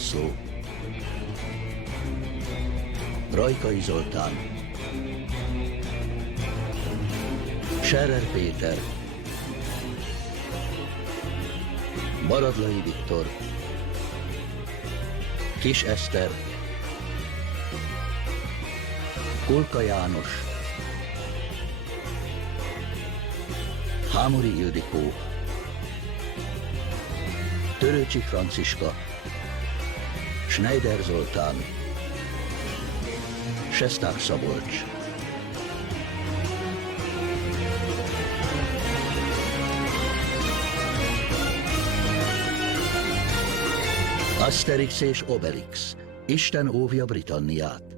László, Rajkai Zoltán, Scherer Péter, Baradlai Viktor, Kis Eszter, Kulka János, Hámori Ildikó, Törőcsik Franciska, Schneider Zoltán, Sesták Szabolcs. Asterix és Obelix. Isten óvja Britanniát.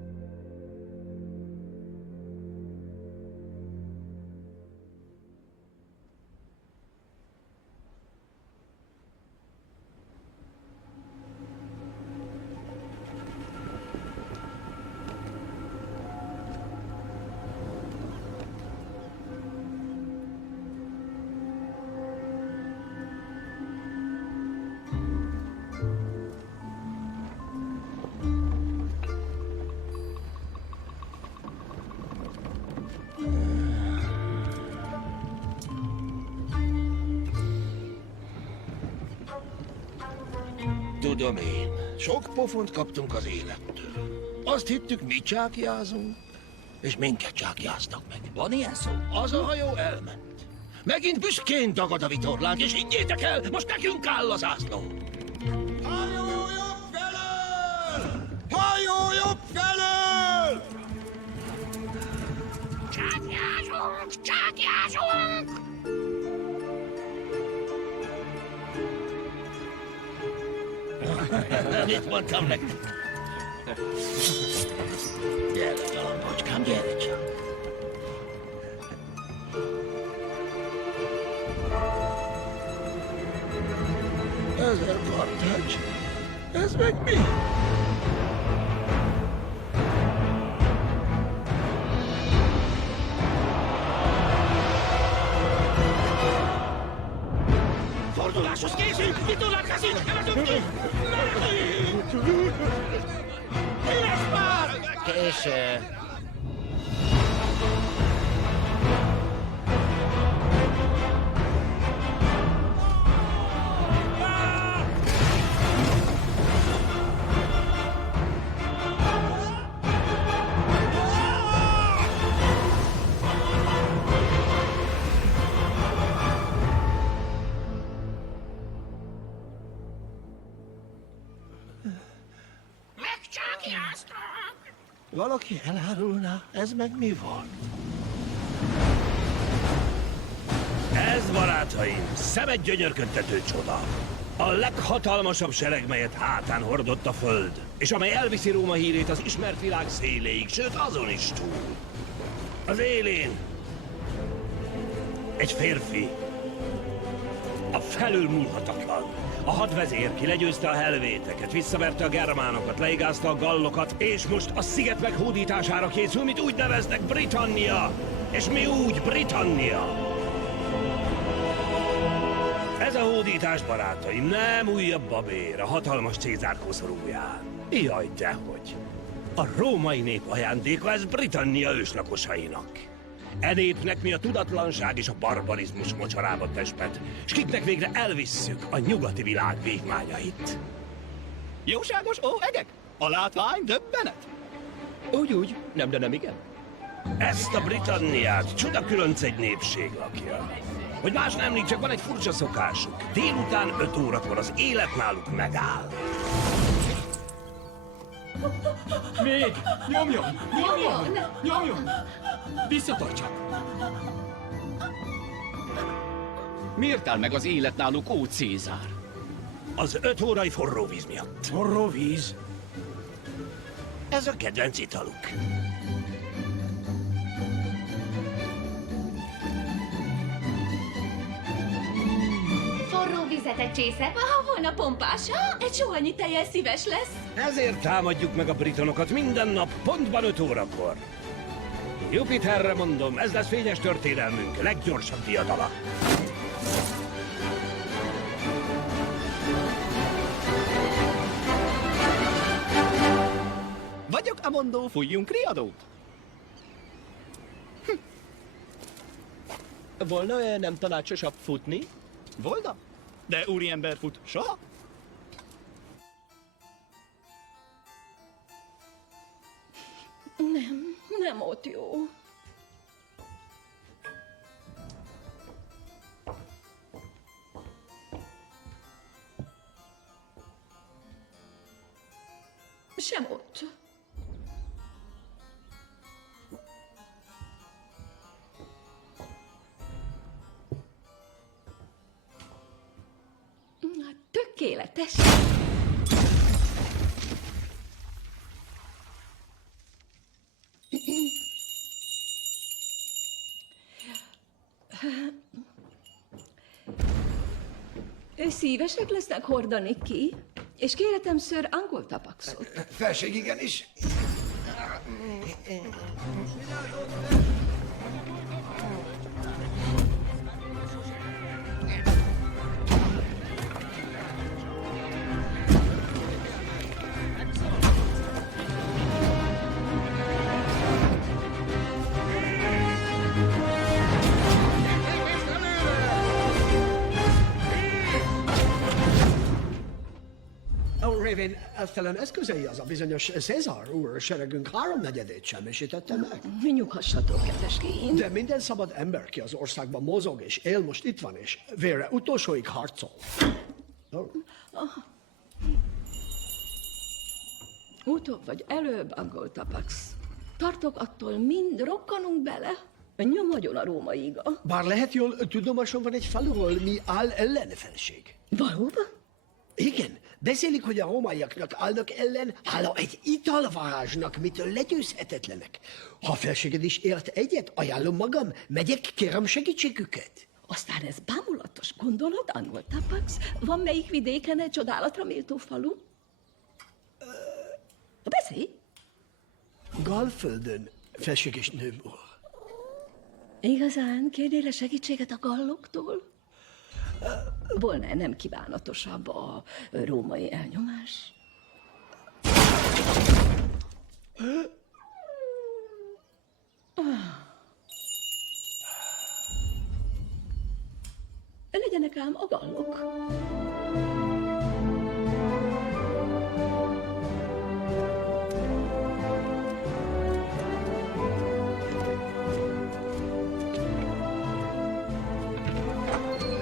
Tudom én, sok pofont kaptunk az élettől. Azt hittük, mi csákjázunk, és minket csákjáztak meg. Van ilyen szó? Az a hajó elment. Megint büszkén dagad a vitorlánk, és higgyétek el, most nekünk áll a zászló. Hajó jobb felől! Hajó jobb felől! Csákjázunk! Csákjázunk! Mit mondtam nektek? Gyere, galambocskám, gyere csak. Ezer kartács. Ez meg mi? Forduláshoz készünk! Vitorlát kaszít! Nevezünk ki! Mi lesz már? Késő. Valaki elárulná, ez meg mi van? Ez, barátaim, szemet gyönyörködtető csoda. A leghatalmasabb sereg, melyet hátán hordott a föld, és amely elviszi Róma hírét az ismert világ széléig, sőt azon is túl. Az élén egy férfi, a felülmúlhatatlan. A hadvezér, ki legyőzte a helvéteket, visszaverte a germánokat, leigázta a gallokat, és most a sziget meghódítására készül, mit úgy neveznek Britannia. És mi úgy Britannia. Ez a hódítás, barátaim, nem újabb babér a hatalmas Cézár koszorúján. Jaj, dehogy. A római nép ajándéka, ez Britannia őslakosainak. E népnek mi a tudatlanság és a barbarizmus mocsarába tesped, s kiknek végre elvisszük a nyugati világ vívmányait. Jóságos óegek? A látvány döbbenet? Úgy, nem, de nem igen. Ezt a Britanniát csodakülönc egy népség lakja. Hogy más nem említsek, van egy furcsa szokásuk. Délután 5 órakor az élet náluk megáll. Még! Nyomjon! Nyomjon! Nyomjon! Visszatartsa! Miért áll meg az élet náluk, ó Cézár? Az 5 órai forró víz miatt. Forró víz? Ez a kedvenc italuk. Forró vizet egy csésze, ha volna pompása, egy sohanyi tejjel szíves lesz. Ezért támadjuk meg a britonokat minden nap, pontban 5 órakor. Jupiterre mondom, ez lesz fényes történelmünk, leggyorsabb diadala. vagyok, amondó, fújjunk riadót. Volna olyan nem tanácsosabb futni? Volna? De úriember fut soha? Nem ott jó. Sem ott. Na, tökéletes. Szívesek lesznek hordani ki, és kérhetem Sir angol tapaxot. Felség igenis. Révén eltelen eszközei az a bizonyos Cézár úr seregünk háromnegyedét semmisítette meg. Nyughassatok, kedves Kén. De minden szabad ember, ki az országban mozog és él, most itt van, és vére utolsóig harcol. Utóbb vagy előbb, angol tapax. Tartok attól, mind rokkanunk bele. Nyomagyon a rómaiga. Bár lehet jól tudomásom van egy faluról, mi áll ellene felség. Valóban? Igen, beszélik, hogy a rómaiaknak állnak ellen, hála egy italvarázsnak, mitől legyőzhetetlenek. Ha felséged is ért egyet, ajánlom magam, megyek, kérem segítségüket. Aztán ez bámulatos gondolat, angol tapax. Van melyik vidéken egy csodálatra méltó falu? Beszélj! Galföldön, felséges nőm úr. Igazán kérnél segítséget a galloktól? Volna nem kívánatosabb a római elnyomás? Legyenek ám a gallok.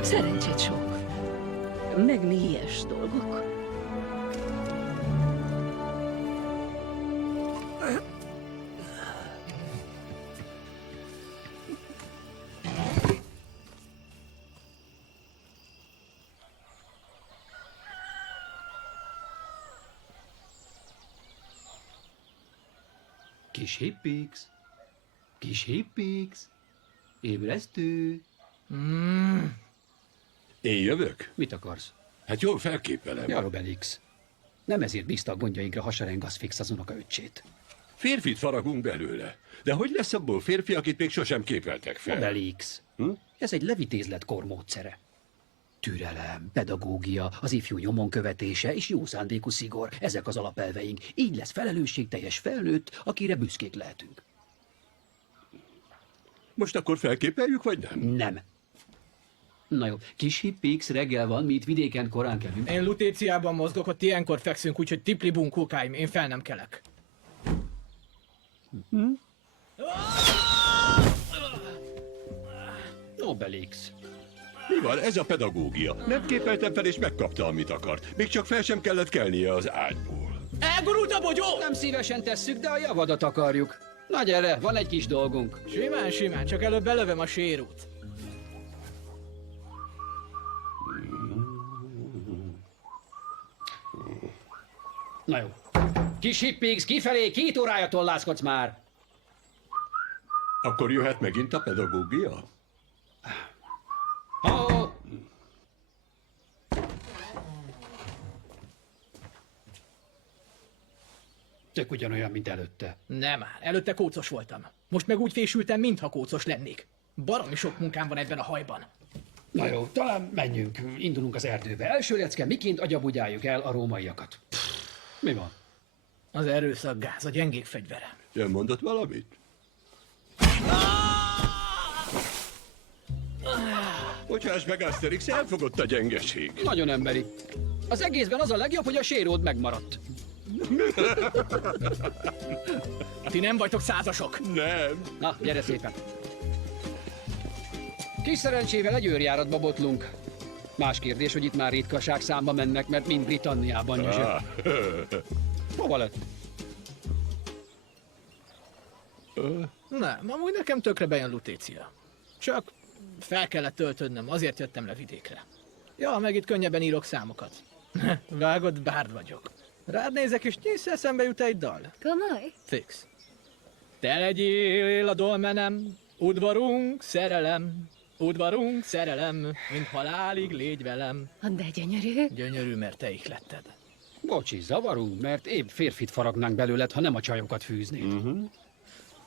Szerencsét sok. Meg ilyes dolgok. Kis hippix, kis hippix, ébresztő. Én jövök? Mit akarsz? Hát jól felképelem. Ja, Obelix. Nem ezért bízta a gondjainkra Hasarengasz fix az unoka öccsét. Férfit faragunk belőle. De hogy lesz abból férfi, akit még sosem képeltek fel? Obelix. Ez egy levitézletkor módszere. Türelem, pedagógia, az ifjú nyomon követése és jó szándékú szigor. Ezek az alapelveink. Így lesz felelősségteljes felnőtt, akire büszkék lehetünk. Most akkor felképeljük, vagy nem? Nem. Na jó, kis hippix, reggel van, mi itt vidéken korán kelünk. Én Lutéciában mozgok, ott ilyenkor fekszünk, úgyhogy tiplibunk kukáim, én fel nem kelek. Obelix. Mi van? Ez a pedagógia. Nem képeltem fel, és megkapta, amit akart. Még csak fel sem kellett kelnie az ágyból. Elgurult a bogyó! Nem szívesen tesszük, de a javadat akarjuk. Na gyere, van egy kis dolgunk. Simán, simán, csak előbb belövöm a sérút. Na jó. Kis hippix, kifelé, 2 órája tollászkodsz már. Akkor jöhet megint a pedagógia? Ha! Tök ugyanolyan, mint előtte. Nem már, előtte kócos voltam. Most meg úgy fésültem, mintha kócos lennék. Baromi sok munkám van ebben a hajban. Na jó, talán menjünk, indulunk az erdőbe. Első lecke, miként agyabugyáljuk el a rómaiakat. Mi van? Az erőszakgáz, a gyengék fegyvere. Ön mondott valamit? Bocsáss meg, Asterix, elfogott a gyengeség. Nagyon emberi. Az egészben az a legjobb, hogy a séród megmaradt. Ti nem vagytok százasok. Nem. Na, gyere szépen. Kis szerencsével egy őrjáratba botlunk. Más kérdés, hogy itt már ritkaság számba mennek, mert mind Britanniában nyüzsök. Hova lett? Nem, amúgy nekem tökre bejön Lutécia. Csak fel kellett töltödnöm, azért jöttem le vidékre. Ja, meg itt könnyebben írok számokat. Vágod, bárd vagyok. Rád nézek, és nyilsz eszembe jut egy dal. Komoly? Fix. Te legyél a dolmenem, udvarunk, szerelem, mint halálig légy velem. De gyönyörű. Gyönyörű, mert te ihletted. Bocsi, zavarunk, mert épp férfit faragnánk belőled, ha nem a csajokat fűznéd.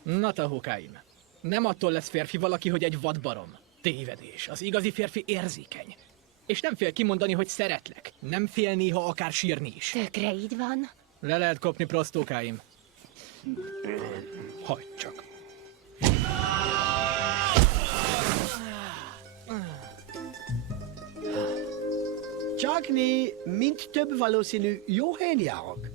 Na, tahókáim. Nem attól lesz férfi valaki, hogy egy vadbarom. Tévedés. Az igazi férfi érzékeny. És nem fél kimondani, hogy szeretlek. Nem fél néha akár sírni is. Tökre így van. Le lehet kopni, prostókáim. Hagyd csak. Csakni, mint több valószínű, jó helyen járok.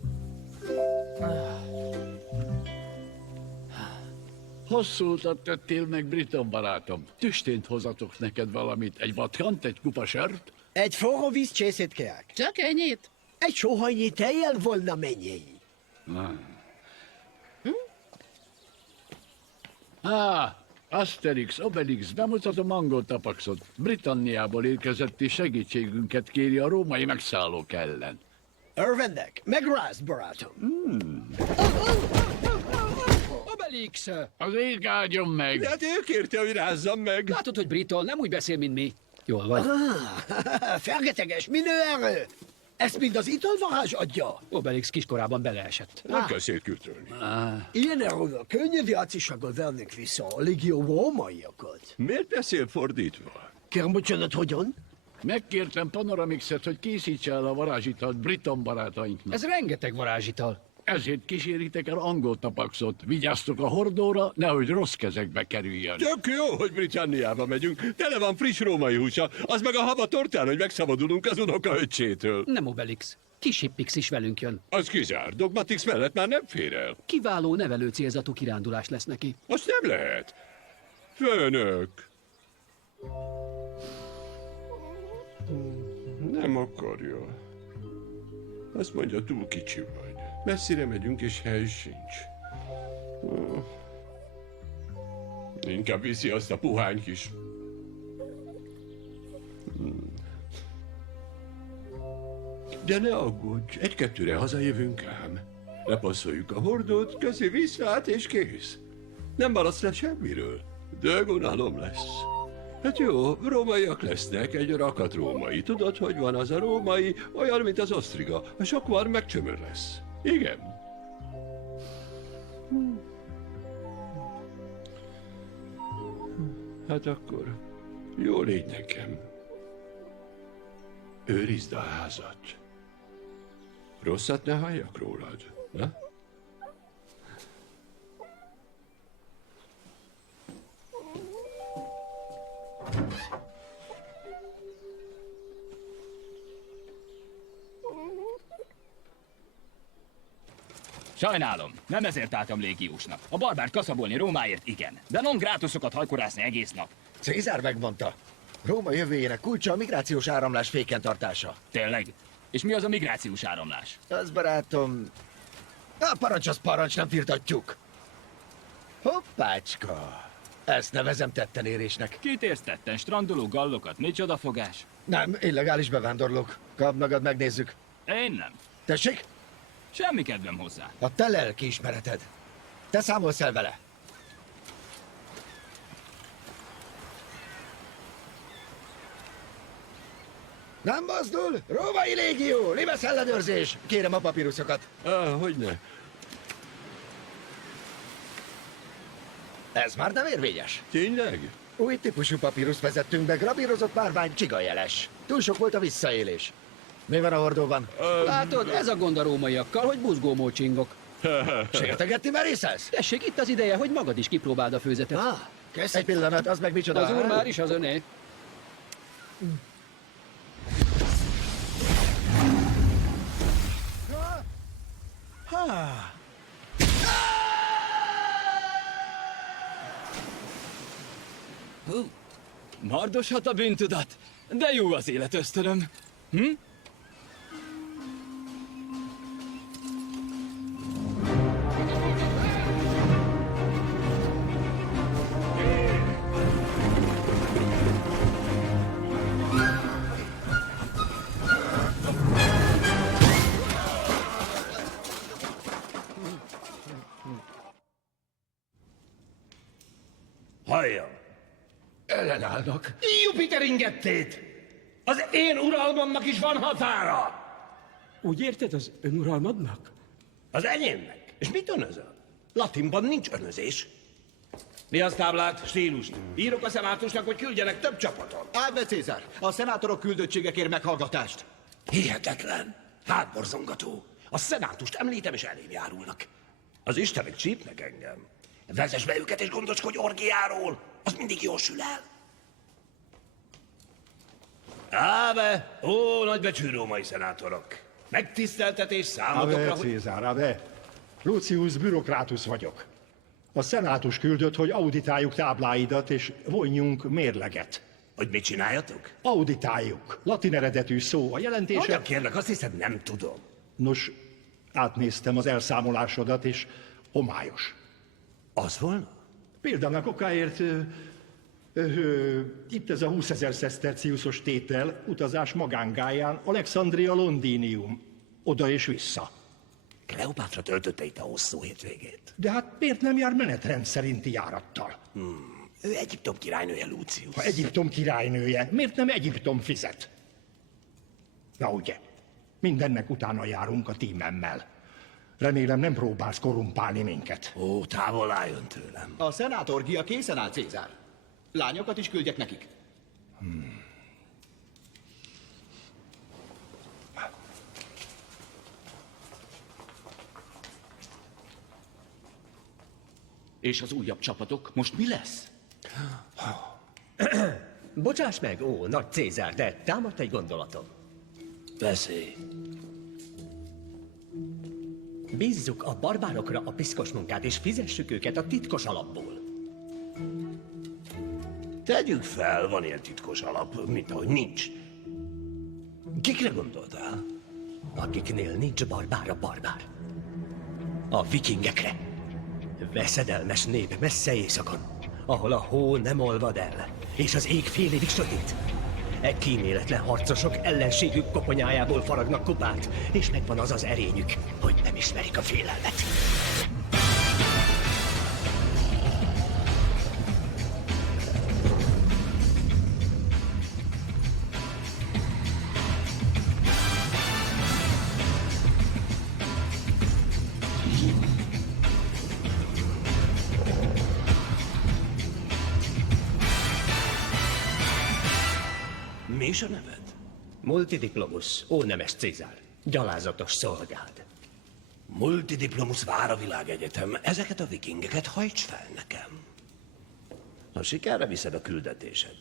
Hosszú utat tettél meg, Briton barátom. Tüstént hozatok neked valamit. Egy vatkant, egy kupa sört? Egy forró víz csészét kérek. Csak ennyit? Egy sóhajnyi tejjel volna mennyi. Asterix, Obelix, bemutatom angol tapaxot. Britanniából érkezett és segítségünket kéri a római megszállók ellen. Örvendek, megrázd, barátom. Obelix! Az ég áldjon meg! De hát ő kérte, hogy rázzam meg. Látod, hogy Briton nem úgy beszél, mint mi. Jól vagy. Fergeteges minőerő. Ezt mind az italvarázs adja. Obelix kiskorában beleesett. Nem kell szétküldölni. Ilyen erővel könnyű játésággal vernék vissza a légió rómaiakat. Miért beszél fordítva? Kérem, bocsánat, hogyan? Megkértem Panoramixet, hogy készítse el a varázsitalt Briton barátainknak. Ez rengeteg varázsital. Ezért kíséritek el angol tapaxot. Vigyáztok a hordóra, nehogy rossz kezekbe kerüljön. Tök jó, hogy Britanniába megyünk. Tele van friss római húsa. Az meg a hava tortán, hogy megszabadulunk az unokaöccsétől. Nem Obelix. Kis Hippix is velünk jön. Az kizár. Dogmatix mellett már nem fér el. Kiváló nevelő célzatú kirándulás lesz neki. Azt nem lehet. Főnök. Nem akarja. Azt mondja, túl kicsi vagy. Messzire megyünk, és hely sincs. Inkább viszi azt a puhány kis. De ne aggódj, egy-kettőre hazajövünk ám. Lepasszoljuk a hordót, köszi visszát, és kész. Nem maradsz le semmiről. Dögunalom lesz. Hát jó, rómaiak lesznek, egy rakat római. Tudod, hogy van az a római? Olyan, mint az osztriga. A sok var meg csömör lesz. Igen. Hát akkor jó légy nekem. Őrizd a házat. Rosszat ne halljak rólad, na? Sajnálom, nem ezért álltam légiósnak. A barbárt kaszabolni Rómáért igen, de non grátoszokat hajkorászni egész nap. Cézár megmondta. Róma jövőjének kulcsa a migrációs áramlás féken tartása. Tényleg? És mi az a migrációs áramlás? Az, barátom... A parancs az parancs, nem firtatjuk. Hoppácska. Ezt nevezem tettenérésnek. Kit érsz tetten? Strandoló gallokat? Micsoda fogás? Nem, illegális bevándorlók. Kapd magad, megnézzük. Én nem. Tessék? Semmi kedvem hozzá. A te lelkiismereted. Te számolsz el vele. Nem mozdul! Római légió! Limes ellenőrzés! Kérem a papíruszokat. Hogyne. Ez már nem érvényes. Tényleg? Új típusú papíruszt vezettünk be, grabírozott márvány, csigajeles. Túl sok volt a visszaélés. Mi van a hordóban? Látod, ez a gond a rómaiakkal, hogy buzgómócsingok. Sértegetni merészelsz? Tessék, itt az ideje, hogy magad is kipróbáld a főzetet. Kész egy pillanat, az meg micsoda? Az úr már is az öné. Mardoshat a bűntudat, de jó az élet, ösztönöm. Hallja! Ellenállnak. Jupiter ingettét! Az én uralmamnak is van határa! Úgy érted az önuralmadnak? Az enyémnek. És mit önözöl? Latinban nincs önözés. Mi az táblát, stílust? Írok a szenátusnak, hogy küldjenek több csapatot. Álld be, Cézár! A szenátorok küldöttsége kér meghallgatást. Hihetetlen. Hátborzongató. A szenátust említem, és elém járulnak. Az istenek csípnek engem. Vezess be őket, és gondoskodj orgiáról. Az mindig jól sül el. Áve! Ó, nagybecsű római szenátorok! Megtiszteltetés számotokra, Ave, Cézár, ave! Lucius Bürokrátus vagyok. A szenátus küldött, hogy auditáljuk tábláidat, és vonjunk mérleget. Hogy mit csináljatok? Auditáljuk. Latin eredetű szó. A jelentése... Hogyan kérlek, azt hiszed, nem tudom. Nos, átnéztem az elszámolásodat, és homályos. Az volna? Példának okáért... itt ez a 20 000 szeszterciusos tétel, utazás magángáján, Alexandria Londinium. Oda és vissza. Kleopátra töltötte itt a hosszú hétvégét. De hát miért nem jár menetrend szerinti járattal? Ő Egyiptom királynője, Lucius. Ha Egyiptom királynője, miért nem Egyiptom fizet? Na ugye, mindennek utána járunk a tímemmel. Remélem nem próbálsz korrumpálni minket. Ó, távol álljon tőlem. A szenátorgia készen áll, Cézár. Lányokat is küldjek nekik. És az újabb csapatok? Most mi lesz? Bocsáss meg, ó, nagy Cézár, de támadt egy gondolatom. Beszélj. Bízzuk a barbárokra a piszkos munkát, és fizessük őket a titkos alapból. Tegyük fel, van ilyen titkos alap, mint ahogy nincs. Kikre gondoltál? Akiknél nincs barbár a barbár. A vikingekre. Veszedelmes nép messze éjszakon, ahol a hó nem olvad el, és az ég fél évig sötét. Kíméletlen harcosok ellenségük koponyájából faragnak kupát, és megvan az az erényük, hogy nem ismerik a félelmet. Mi is a neved? Multidiplomus, ó nemes Cézár, gyalázatos szolgád. Multidiplomus vár a világegyetem. Ezeket a vikingeket hajts fel nekem. Ha sikerre viszed a küldetésed,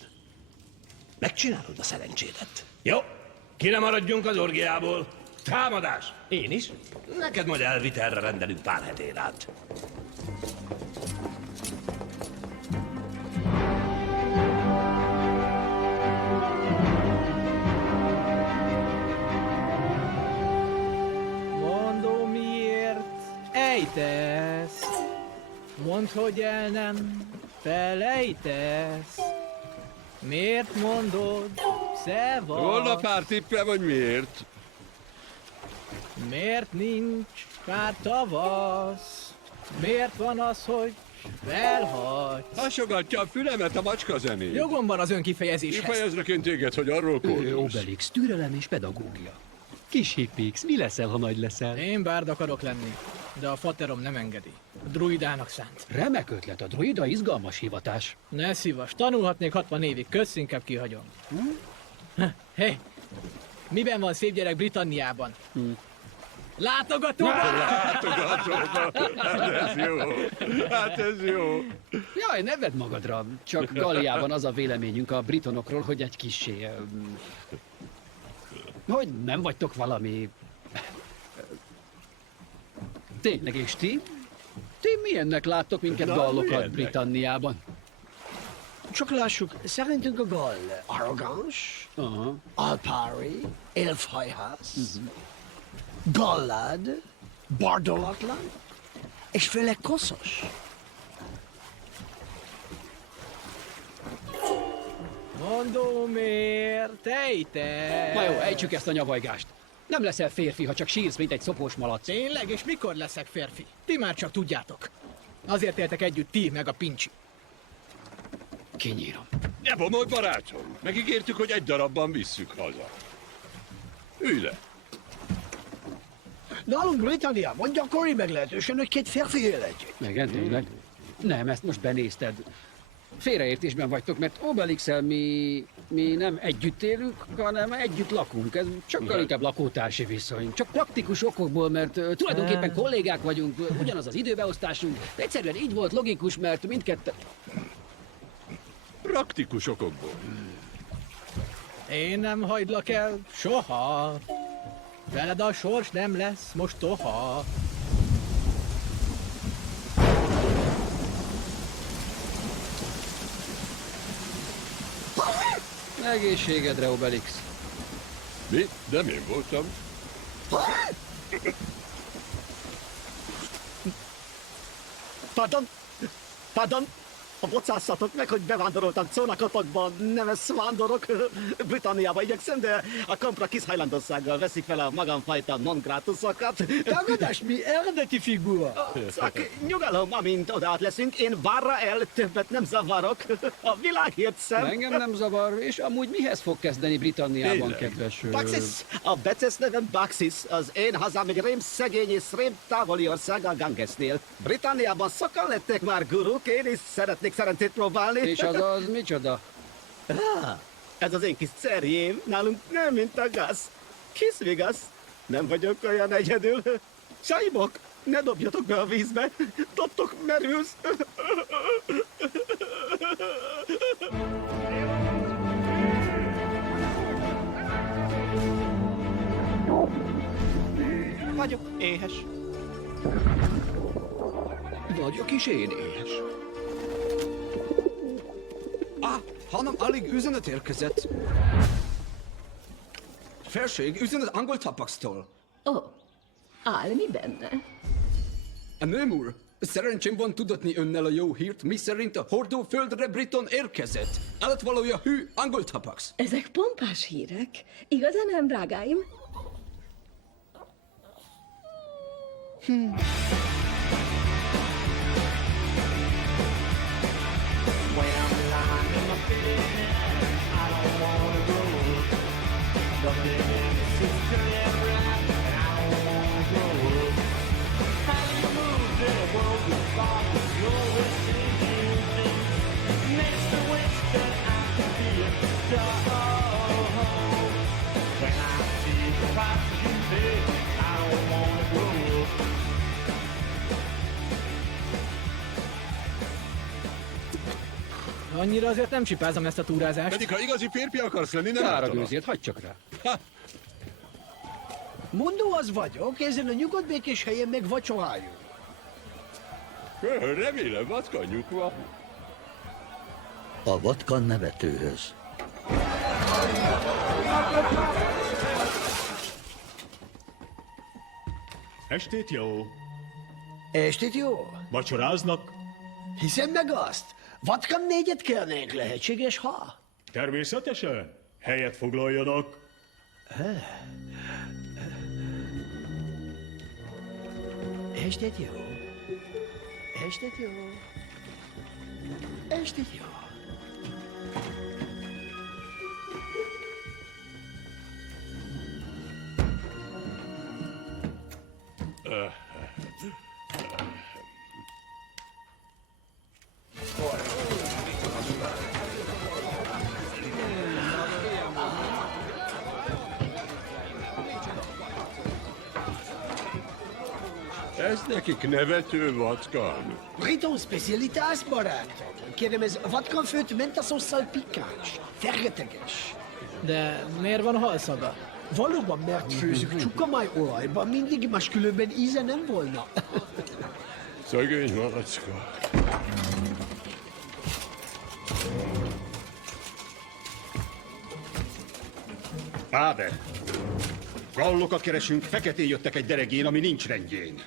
megcsinálod a szerencsédet. Jó, ki ne maradjunk az orgiából. Támadás! Én is? Neked majd elvitelre rendelünk pár hetén át. Mondó miért ejtesz? Mondd, hogy el nem felejtesz. Miért mondod, szevasz? Volna pár tippe, vagy miért? Miért nincs már tavasz? Miért van az, hogy felhagysz? Hasogatja a fülemet a macska zené. Jogom van az önkifejezéshez. Kifejeznek én téged, hogy arról kódolsz. Obelix, türelem és pedagógia. Kis hippix, mi leszel, ha nagy leszel? Én bárd akarok lenni, de a faterom nem engedi. A druidának szánt. Remek ötlet, a druida izgalmas hivatás. Ne szívas, tanulhatnék 60 évig, kösz, inkább kihagyom. Hé, miben van szép gyerek Britanniában? Látogatóba! Látogatóba. Hát ez jó. Hát ez jó. Jaj, ne vedd magadra. Csak Galliában az a véleményünk a britonokról, hogy egy kissé... hogy nem vagytok valami... Tényleg, és ti? Ti milyennek láttok minket gallokat milyennek? Britanniában? Csak lássuk, szerintünk a gall arrogáns, alpári, élfhajház, gallád, bardolatlan, és főleg koszos. Mondom miért, te! Na jó, ejtsük ezt a nyavajgást. Nem leszel férfi, ha csak sírsz, mint egy szopós malac. Tényleg, és mikor leszek férfi? Ti már csak tudjátok. Azért éltek együtt ti, meg a pincsi. Kinyírom. Ne bomolj, barátom! Megígértük, hogy egy darabban visszük haza. Ülj le! Nálunk Britanniában gyakori meglehetősen, hogy két férfi él együtt. Igen, tényleg? Nem, ezt most benézted. Félreértésben vagytok, mert Obelix-el mi nem együtt élünk, hanem együtt lakunk. Ez sokkal inkább lakótársi viszony. Csak praktikus okokból, mert tulajdonképpen kollégák vagyunk, ugyanaz az időbeosztásunk, de egyszerűen így volt logikus, mert mindketten... Praktikus okokból. Én nem hagylak el soha. Veled a sors nem lesz mostoha. Egészségedre, Obelix. Mi? Nem én voltam. Pardon? Pardon? Bocsássatok meg, hogy bevándoroltam Czónakotokban, nemes vándorok. Britanniába igyekszem, de a kompra kis hajlandossággal veszik fel a magamfajta non-gratusokat. Tagadás, mi eredeti figura. Csak nyugalom, amint odaát leszünk, én várra el, többet nem zavarok. A világért szem. Engem nem zavar, és amúgy mihez fog kezdeni Britanniában, Tényleg. kedves... Baxis, a Becesz nevem Baxis, az én hazám egy rém szegény és rém távoli ország a Gangesnél. Britanniában sokan lettek már guruk, én is szeretnék szerencsét próbálni. És az micsoda? Ez az én kis cerjém, nálunk nem mint a gáz. Kis vigasz, nem vagyok olyan egyedül. Sajmok, ne dobjatok be a vízbe, dobtok, merülsz. Vagyok éhes. Vagyok is én éhes. Hanem alig üzenet érkezett. Felség, üzenet angol tapaxtól. Ó, áll mi benne? Nőm úr, szerencsém van tudatni önnel a jó hírt, mi szerint a hordóföldre Briton érkezett. Állatvalója hű angol tapax. Ezek pompás hírek. Igazán nem, drágáim? Annyira azért nem csipázom ezt a túrázást. Pedig ha igazi férfi akarsz lenni, nem Szára ártana. gőzért, hagyd csak rá. Mondó az vagyok, ezen a nyugodt békés helyen meg vacsoráljunk. Remélem, vackanyjuk van. A vatkan nevetőhöz. Estét jó! Estét jó? Vacsoráznak? Hiszem meg azt. Vatkan 4-et kérnénk, lehetséges, ha? Természetesen. Helyet foglaljanak. Estét jó. Estét jó. Estét jó. Ez nekik nevető vatkan. Briton specialitás, barátom. Kérem, ez vatkanfőtt mentaszosszal pikáns. Fergeteges. De miért van halszaga? Valóban, mert főzük csukamáj olajban, mindig máskülönben íze nem volna. Szegény malacka. Áde! Gallokat keresünk, feketén jöttek egy deregén, ami nincs rendjén.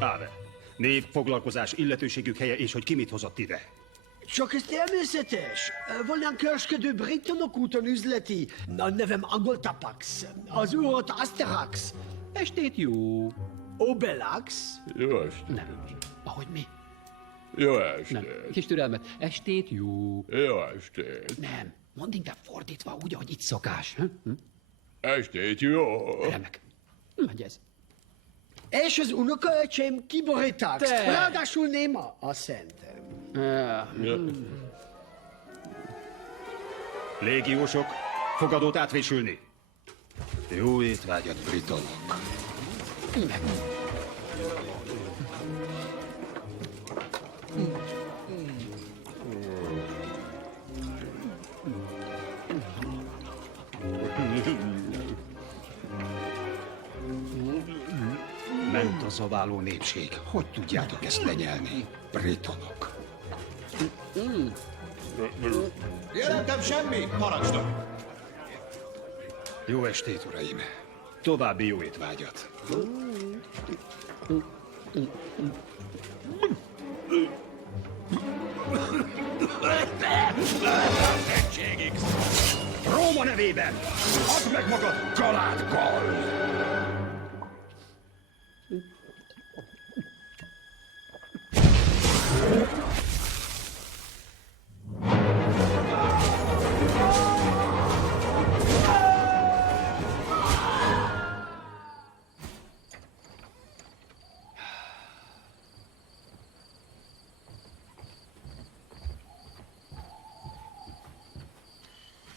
Áde! Név, foglalkozás, illetőségük helye és hogy ki mit hozott ide. Csak ez természetes. Volnánk kereskedő britonok úton üzleti. A nevem Angol Tapax. Az úrot Asterax. Estét jó. Obelax. Jó estét. Nem. Ahogy mi? Jó estét. Nem. Kis türelmet. Estét jó. Jó estét. Nem. Mondd inkább fordítva, úgy, ahogy itt szokás. Estét jó. Remek. Megy ez. És az unokaöcsém Kiboritax. Te! Ráadásul néma. A szentem. Légiósok, fogadót átvésülni. Jó étvágyat, britonok. Ment a zaváló népség. Hogy tudjátok ezt lenyelni, britonok? Jelentem semmi, parancsnok! Jó estét, uraim! További jó étvágyat! Róma nevében! Add meg magad, galádgal!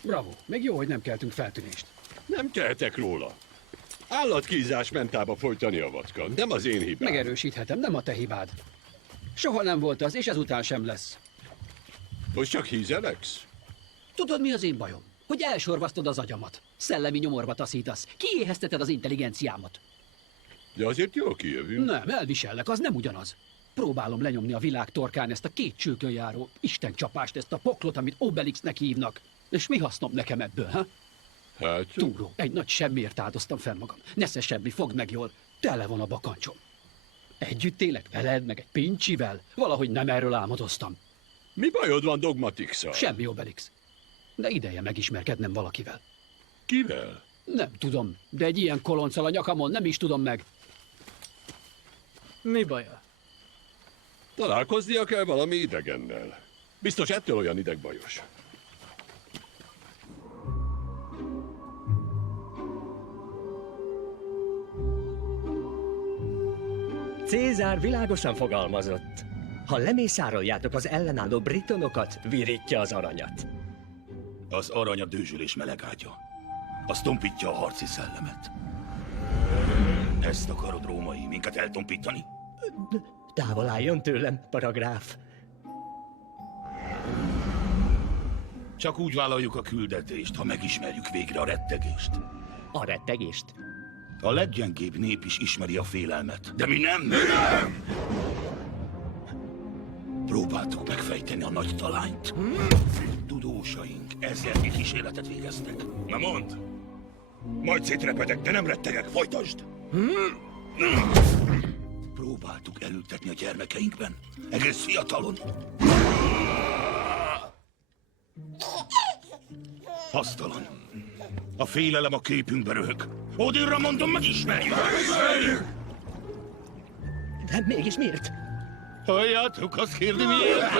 Bravo. Még jó, hogy nem keltünk feltűnést. Nem tehetek róla. Állatkínzás mentába folytani a vatkan. Nem az én hibám. Megerősíthetem, nem a te hibád. Soha nem volt az, és ezután sem lesz. Most csak hízeleksz? Tudod, mi az én bajom? Hogy elsorvasztod az agyamat. Szellemi nyomorba taszítasz. Kiéhezteted az intelligenciámat. De azért jól kijövünk. Nem, elvisellek, az nem ugyanaz. Próbálom lenyomni a világ torkán ezt a két csőkön járó istencsapást, ezt a poklot, amit Obelixnek hívnak. És mi hasznom nekem ebből, ha? Hát... Túró, egy nagy semmiért áldoztam fel magam. Nesze semmi, fogd meg jól. Tele van a bakancsom. Együtt élek veled, meg egy pincsivel. Valahogy nem erről álmodoztam. Mi bajod van Dogmatix-szal? Semmi, Obelix. De ideje megismerkednem valakivel. Kivel? Nem tudom, de egy ilyen kolonccal a nyakamon nem is tudom meg. Mi baja? Találkoznia kell valami idegennel. Biztos ettől olyan idegbajos. Cézár világosan fogalmazott. Ha lemészároljátok az ellenálló britonokat, virítja az aranyat. Az arany a dőzsülés melegágya. Az tompítja a harci szellemet. Ezt akarod, római, minket eltompítani? Távol álljon tőlem, paragráf. Csak úgy vállaljuk a küldetést, ha megismerjük végre a rettegést. A rettegést? A leggyengébb nép is ismeri a félelmet, de mi nem! Próbáltuk megfejteni a nagy talányt. Tudósaink ezernyi kísérletet végeztek. Na mondd! Majd szétrepedek, de nem rettegek, folytasd! Próbáltuk elültetni a gyermekeinkben, egész fiatalon. Hasztalan. A félelem a képünkbe röhög. Odinra mondom, megismerjük! De mégis miért? Halljátok, azt kérdi miért?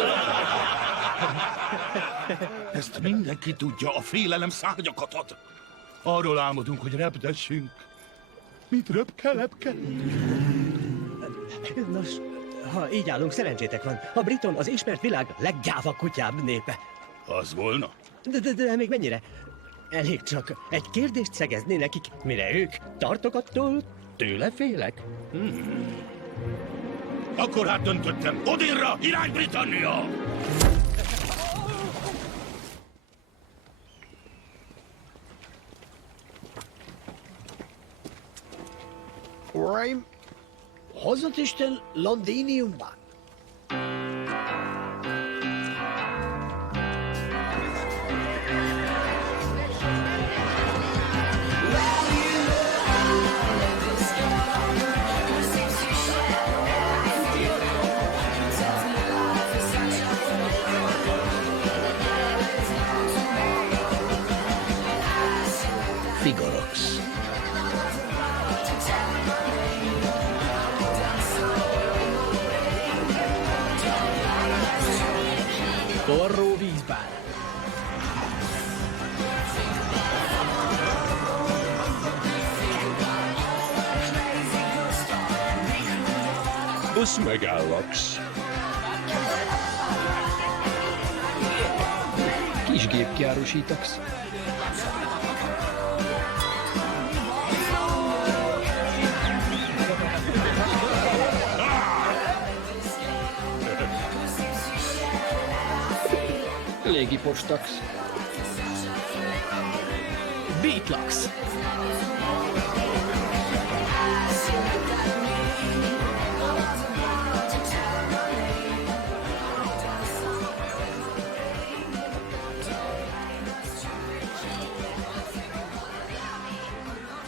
Ezt mindenki tudja, a félelem szárnyakat ad. Arról álmodunk, hogy repdessünk. Mint röpke-lepke. Nos, Ha így állunk, szerencsétek van. A Briton az ismert világ leggyávabb kutyább népe. Az volna? De még mennyire? Elég csak egy kérdést szegezni nekik, mire ők tartok attól, tőle félek. Akkor hát döntöttem. Odinra, irány Britannia! Uraim, hozott Isten Londiniumban. Figorox. Forró vízbál. Busz megállax. Kisgépkiárusítax. Légipostax. Beatlax.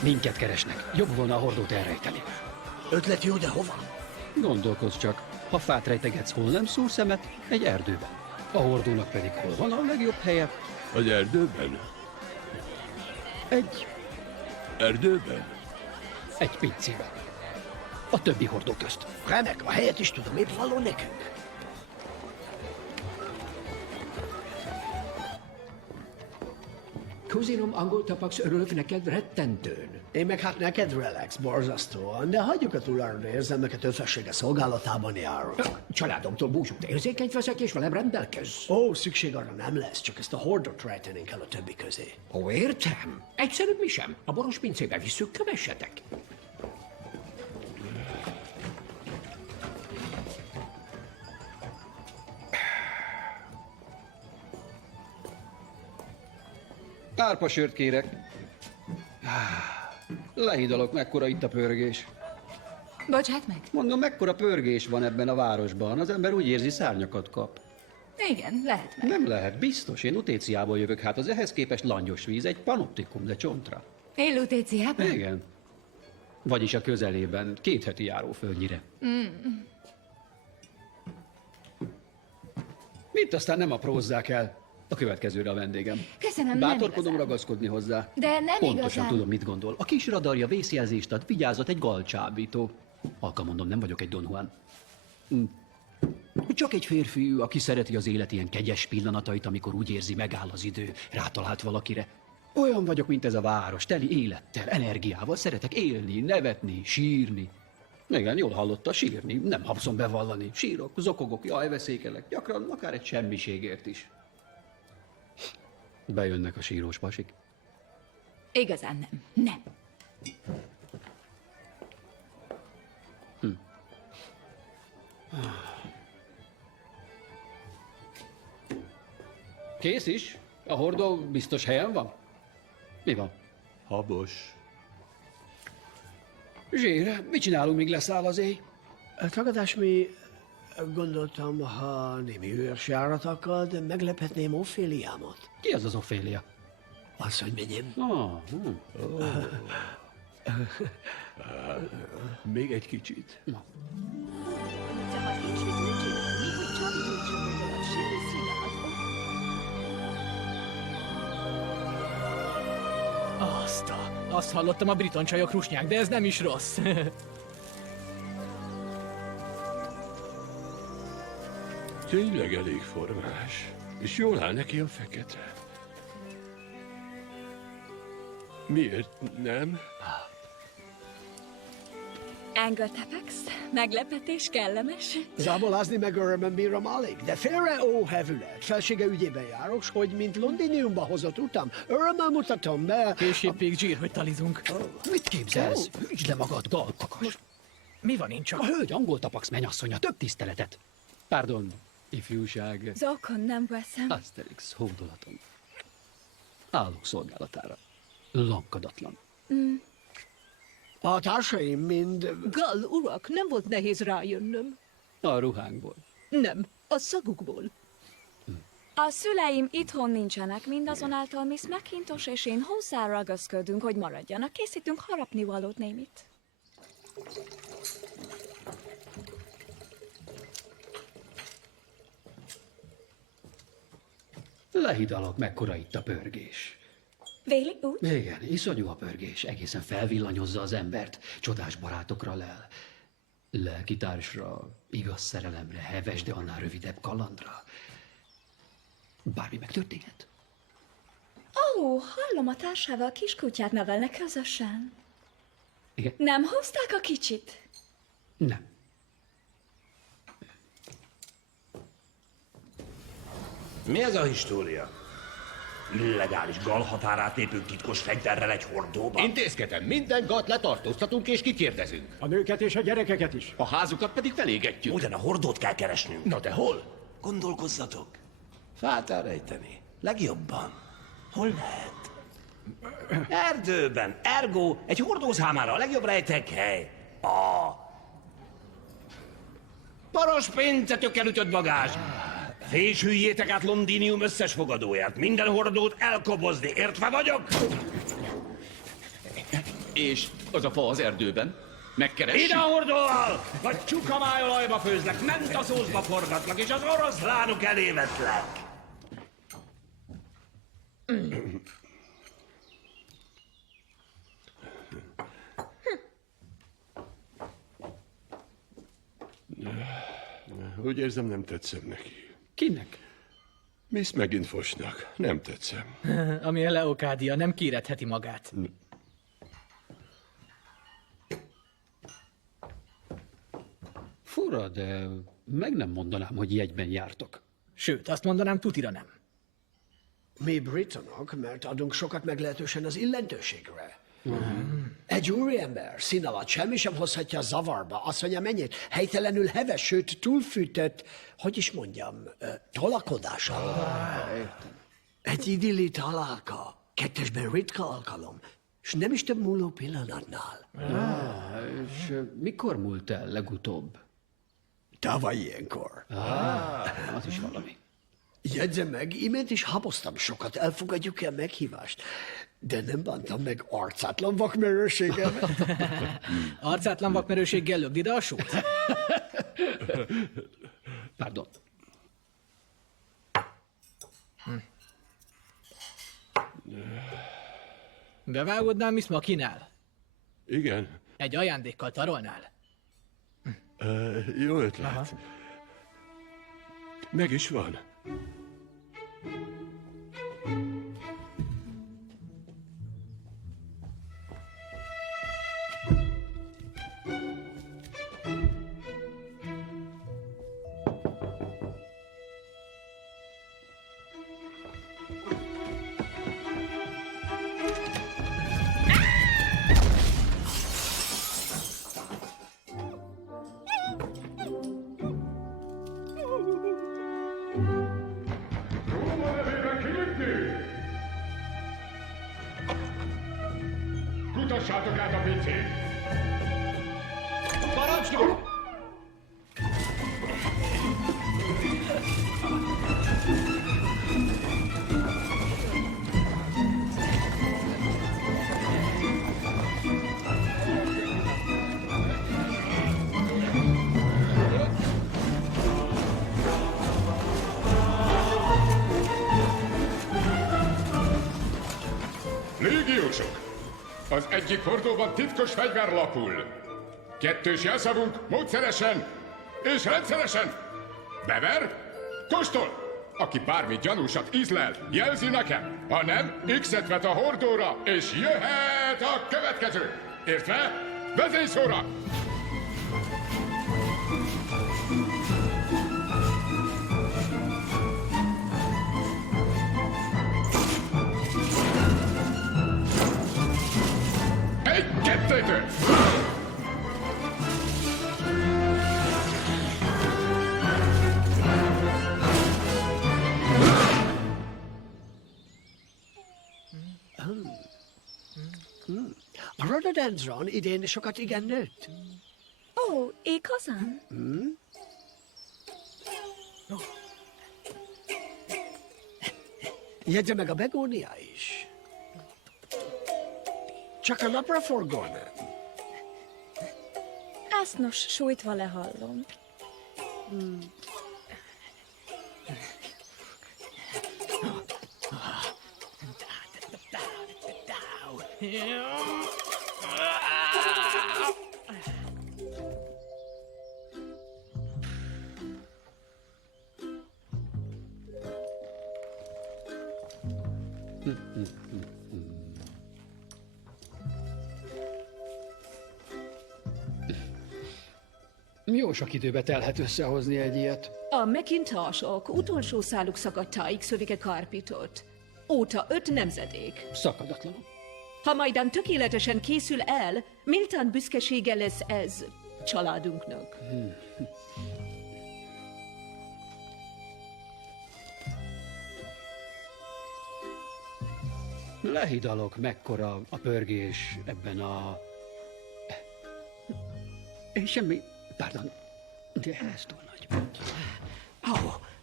Minket keresnek. Jobb volna a hordót elrejteni. Ötlet jó, de hova? Gondolkozz csak. Ha fát rejtegetsz, hol nem szúr szemet? Egy erdőben. A hordónak pedig hol van a legjobb helye? Az erdőben? Egy Erdőben? Egy pincében. A többi hordó közt. Remek, a helyet is tudom, épp való nekünk. Kuzinom, angol tapax, örülök neked rettentőn. Én meg hát neked relax, borzasztóan, de hagyjuk a túláró érzelmeket, önfessége szolgálatában járok. Családomtól búcsút érzékeny veszek, és velem rendelkezz. Ó, szükség arra nem lesz, csak ezt a hordot rejtenénk el a többi közé. Ó, értem. Egyszerűbb mi sem. A boros pincébe visszük, kövessetek. Árpasört kérek. Lehidalok, mekkora itt a pörgés. Bocsát meg? Mondom, mekkora pörgés van ebben a városban. Az ember úgy érzi, szárnyakat kap. Igen, lehet meg. Nem lehet, biztos. Én Lutéciából jövök, hát az ehhez képest langyos víz, egy panoptikum, de csontra. Én Lutéciában? Igen. Vagyis a közelében, 2 heti járóföldnyire. Mit aztán nem aprózzák el? A következőre a vendégem. Köszönöm, nem Bátorkodom igazán. ragaszkodni hozzá. De nem Pontosan igazán. tudom, mit gondol. A kis radarja vészjelzést ad, vigyázat, egy galcsábító. Halkan mondom, nem vagyok egy Don Juan. Csak egy férfi, aki szereti az élet ilyen kegyes pillanatait, amikor úgy érzi, megáll az idő, rátalált valakire. Olyan vagyok, mint ez a város, teli élettel, energiával, szeretek élni, nevetni, sírni. Igen, jól hallotta, sírni, nem habszom bevallani. Sírok, zokogok, jaj, veszékelek, gyakran akár egy semmiségért is. Bejönnek a sírós pasik. Igazán nem. Nem. Kész is? A hordó biztos helyen van? Mi van? Habos. Zsére, mit csinálunk, míg leszáll az éj? Tagadás, mi gondoltam, ha némi őrsjárat akad, meglephetném Oféliámat. Ki az az Ofélia? Asszonymenyém. Még egy kicsit. Azt hallottam, a briton csajok rusnyák, de ez nem is rossz. Tényleg elég formás. És jól áll neki a fekete. Miért nem? Angotapax, meglepetés, kellemes. Zábolázni meg örömön bírom alig, de félre ó hevület. Felsége ügyében járok, s hogy mint Londiniumba hozott utam, örömmel mutatom be... Később még zsír, hogy talizunk. Mit képzelsz? Hűtsd le magad, galkakas! Mi van, én csak? A hölgy angol tapax menyasszonya, több tiszteletet. Pardon, ifjúság. Zokon nem veszem. Asterix, hódolatom. Állok szolgálatára. Lankadatlan. A társaim mind... Gall, urak, nem volt nehéz rájönnöm. A ruhánkból. Nem, a szagukból. A szüleim itthon nincsenek, mindazonáltal Miss McIntosh és én hozzáragaszkodunk, hogy maradjanak. Készítünk harapnivalót némit. Lehidalok, mekkora itt a pörgés. Véli úgy? Igen, iszonyú a pörgés, egészen felvillanyozza az embert, csodás barátokra lel. Lelkitársra, igaz szerelemre, heves, de annál rövidebb kalandra. Bármi megtörténhet. Ó, hallom, a társával kiskutyát nevelnek közösen. Igen? Nem hozták a kicsit? Nem. Mi ez a história? Illegális galhatárátépő titkos fegyverrel egy hordóban? Intézkedem, minden gat letartóztatunk és kikérdezünk. A nőket és a gyerekeket is. A házukat pedig felégetjük. Ugyan a hordót kell keresnünk. Na de hol? Gondolkozzatok. Fát elrejteni. Legjobban. Hol lehet? Erdőben. Ergo, egy hordó számára a legjobb rejtekhely. A paros pénzetökkel ütött bagázs. Fésüljétek át Londinium összes fogadóját. Minden hordót elkobozni. Értve vagyok? És az a fa az erdőben? Megkeressük? Ide a hordóval! Vagy csukamájolajba főzlek, mentaszózba forgatlak, és az oroszlánok elé vetlek. Úgy érzem, nem tetszem neki. Kinek? Miss McIntoshnak. Nem tetszem. Ami a Leokádia nem kéretheti magát. Fura, de meg nem mondanám, hogy jegyben jártok. Sőt, azt mondanám, tutira nem. Mi britonok, mert adunk sokat meglehetősen az illentőségre. Egy úriember szín alatt semmi sem hozhatja zavarba. Azt mondja, mennyit helytelenül heves, sőt túlfűtött, hogy is mondjam, tolakodással. Egy idilli találka, kettesben ritka alkalom, és nem is több múló pillanatnál. És mikor múlt el legutóbb? Tavaly ilyenkor. Az is valami. Jegyzem meg, imént is haboztam sokat, elfogadjuk el meghívást. De nem bántam meg arcátlan vakmerőségemet. Arcátlan vakmerőséggel lögd ide a sót. Pardon. Bevágodnál Miss Makinál? Igen. Egy ajándékkal tarolnál? Jó ötlet. Aha. Meg is van. Kutassátok át a pincét! Parancsnok! Légiósok! Az egyik hordóban titkos fegyver lapul. Kettős jelszavunk módszeresen és rendszeresen. Bever, kóstol! Aki bármi gyanúsat ízlel, jelzi nekem. Ha nem, X-et vet a hordóra, és jöhet a következő. Értve? Vezényszóra! A rhododendron idén sokat igen nőtt. Ó, igazán? Jegyze meg a begónia is. Csak a napraforgó nem. Ezt nos sújtva lehallom. Jó sok időbe telhet összehozni egy ilyet. A McIntosok utolsó száluk szakadtáig szövik a kárpitot. Óta 5 nemzedék. Szakadatlanul. Ha majdan tökéletesen készül el, méltán büszkesége lesz ez családunknak. Lehidalok, mekkora a pörgés ebben a... Semmi, pardon, de ez túl nagy.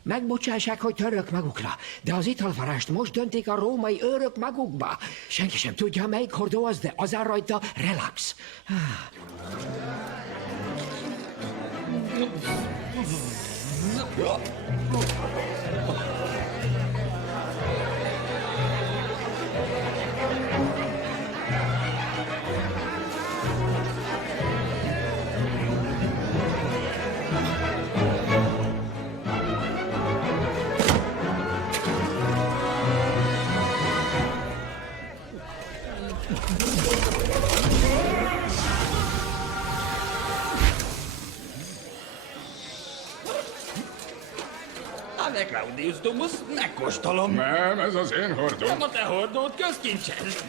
Megbocsássák, hogy török magukra, de az italvarást most döntik a római őrök magukba. Senki sem tudja, melyik hordó az, de az áll rajta relax. Ne Claudius Domus, megkóstolom. Nem, ez az én hordom. Nem a te hordód, közkincses.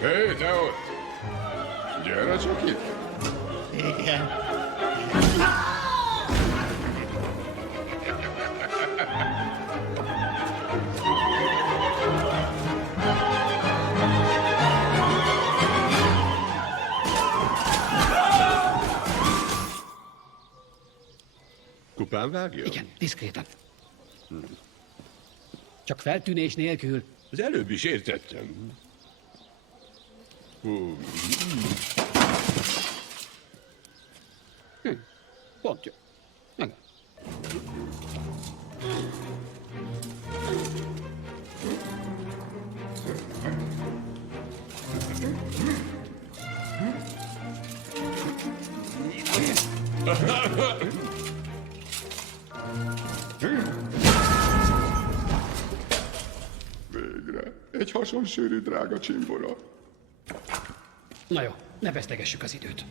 Hé, te ott! Gyere csak itt! Igen. Kupán vágja? Igen, diszkréten. Csak feltűnés nélkül. Az előbb is értettem. Pont jó. Igen. Végre. Egy hasonsőrű drága csimbora. Na jó, ne vesztegessük az időt.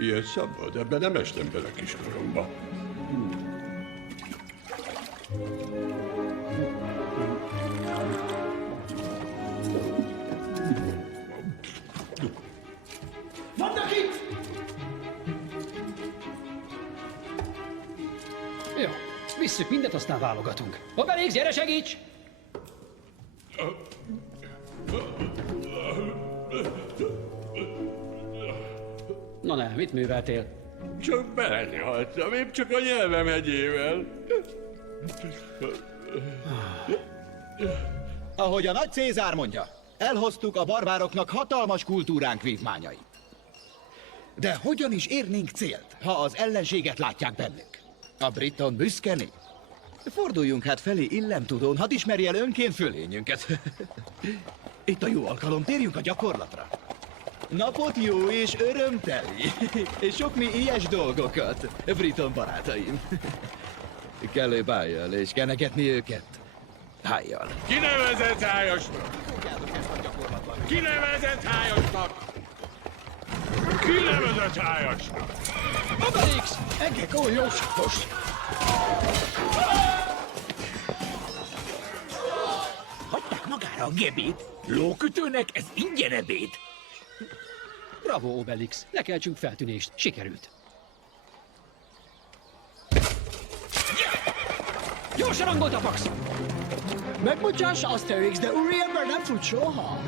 Ilyet szabad, ebben nem estem bele kiskoromba. Vannak itt! Jó, visszük mindet, aztán válogatunk. Obelix, gyere, segíts! Na nem, mit műveltél? Csak belenyaltam, épp csak a nyelvem hegyével. Ahogy a nagy Cézár mondja, elhoztuk a barbároknak hatalmas kultúránk vívmányait. De hogyan is érnénk célt, ha az ellenséget látják bennünk? A Briton büszke nép. Forduljunk hát felé illemtudón, hadd ismerje el önként fölényünket. Itt a jó alkalom, térjünk a gyakorlatra. Napot jó és örömteli, és sok mi ilyes dolgokat, Briton barátaim. Kellő bájjal és kenegetni őket hájjal. Kinevezett hájasnak! Kinevezett hájasnak! Kinevezett hájasnak! Obelix! Engek ójósatos! Hagyták magát! A gebét? Lókütőnek ez ingyen ebéd. Bravo, Obelix. Lekeltsünk feltűnést. Sikerült. Gyorsan angolt a fax! Megbocsáss, Asterix, de úriember nem fut soha.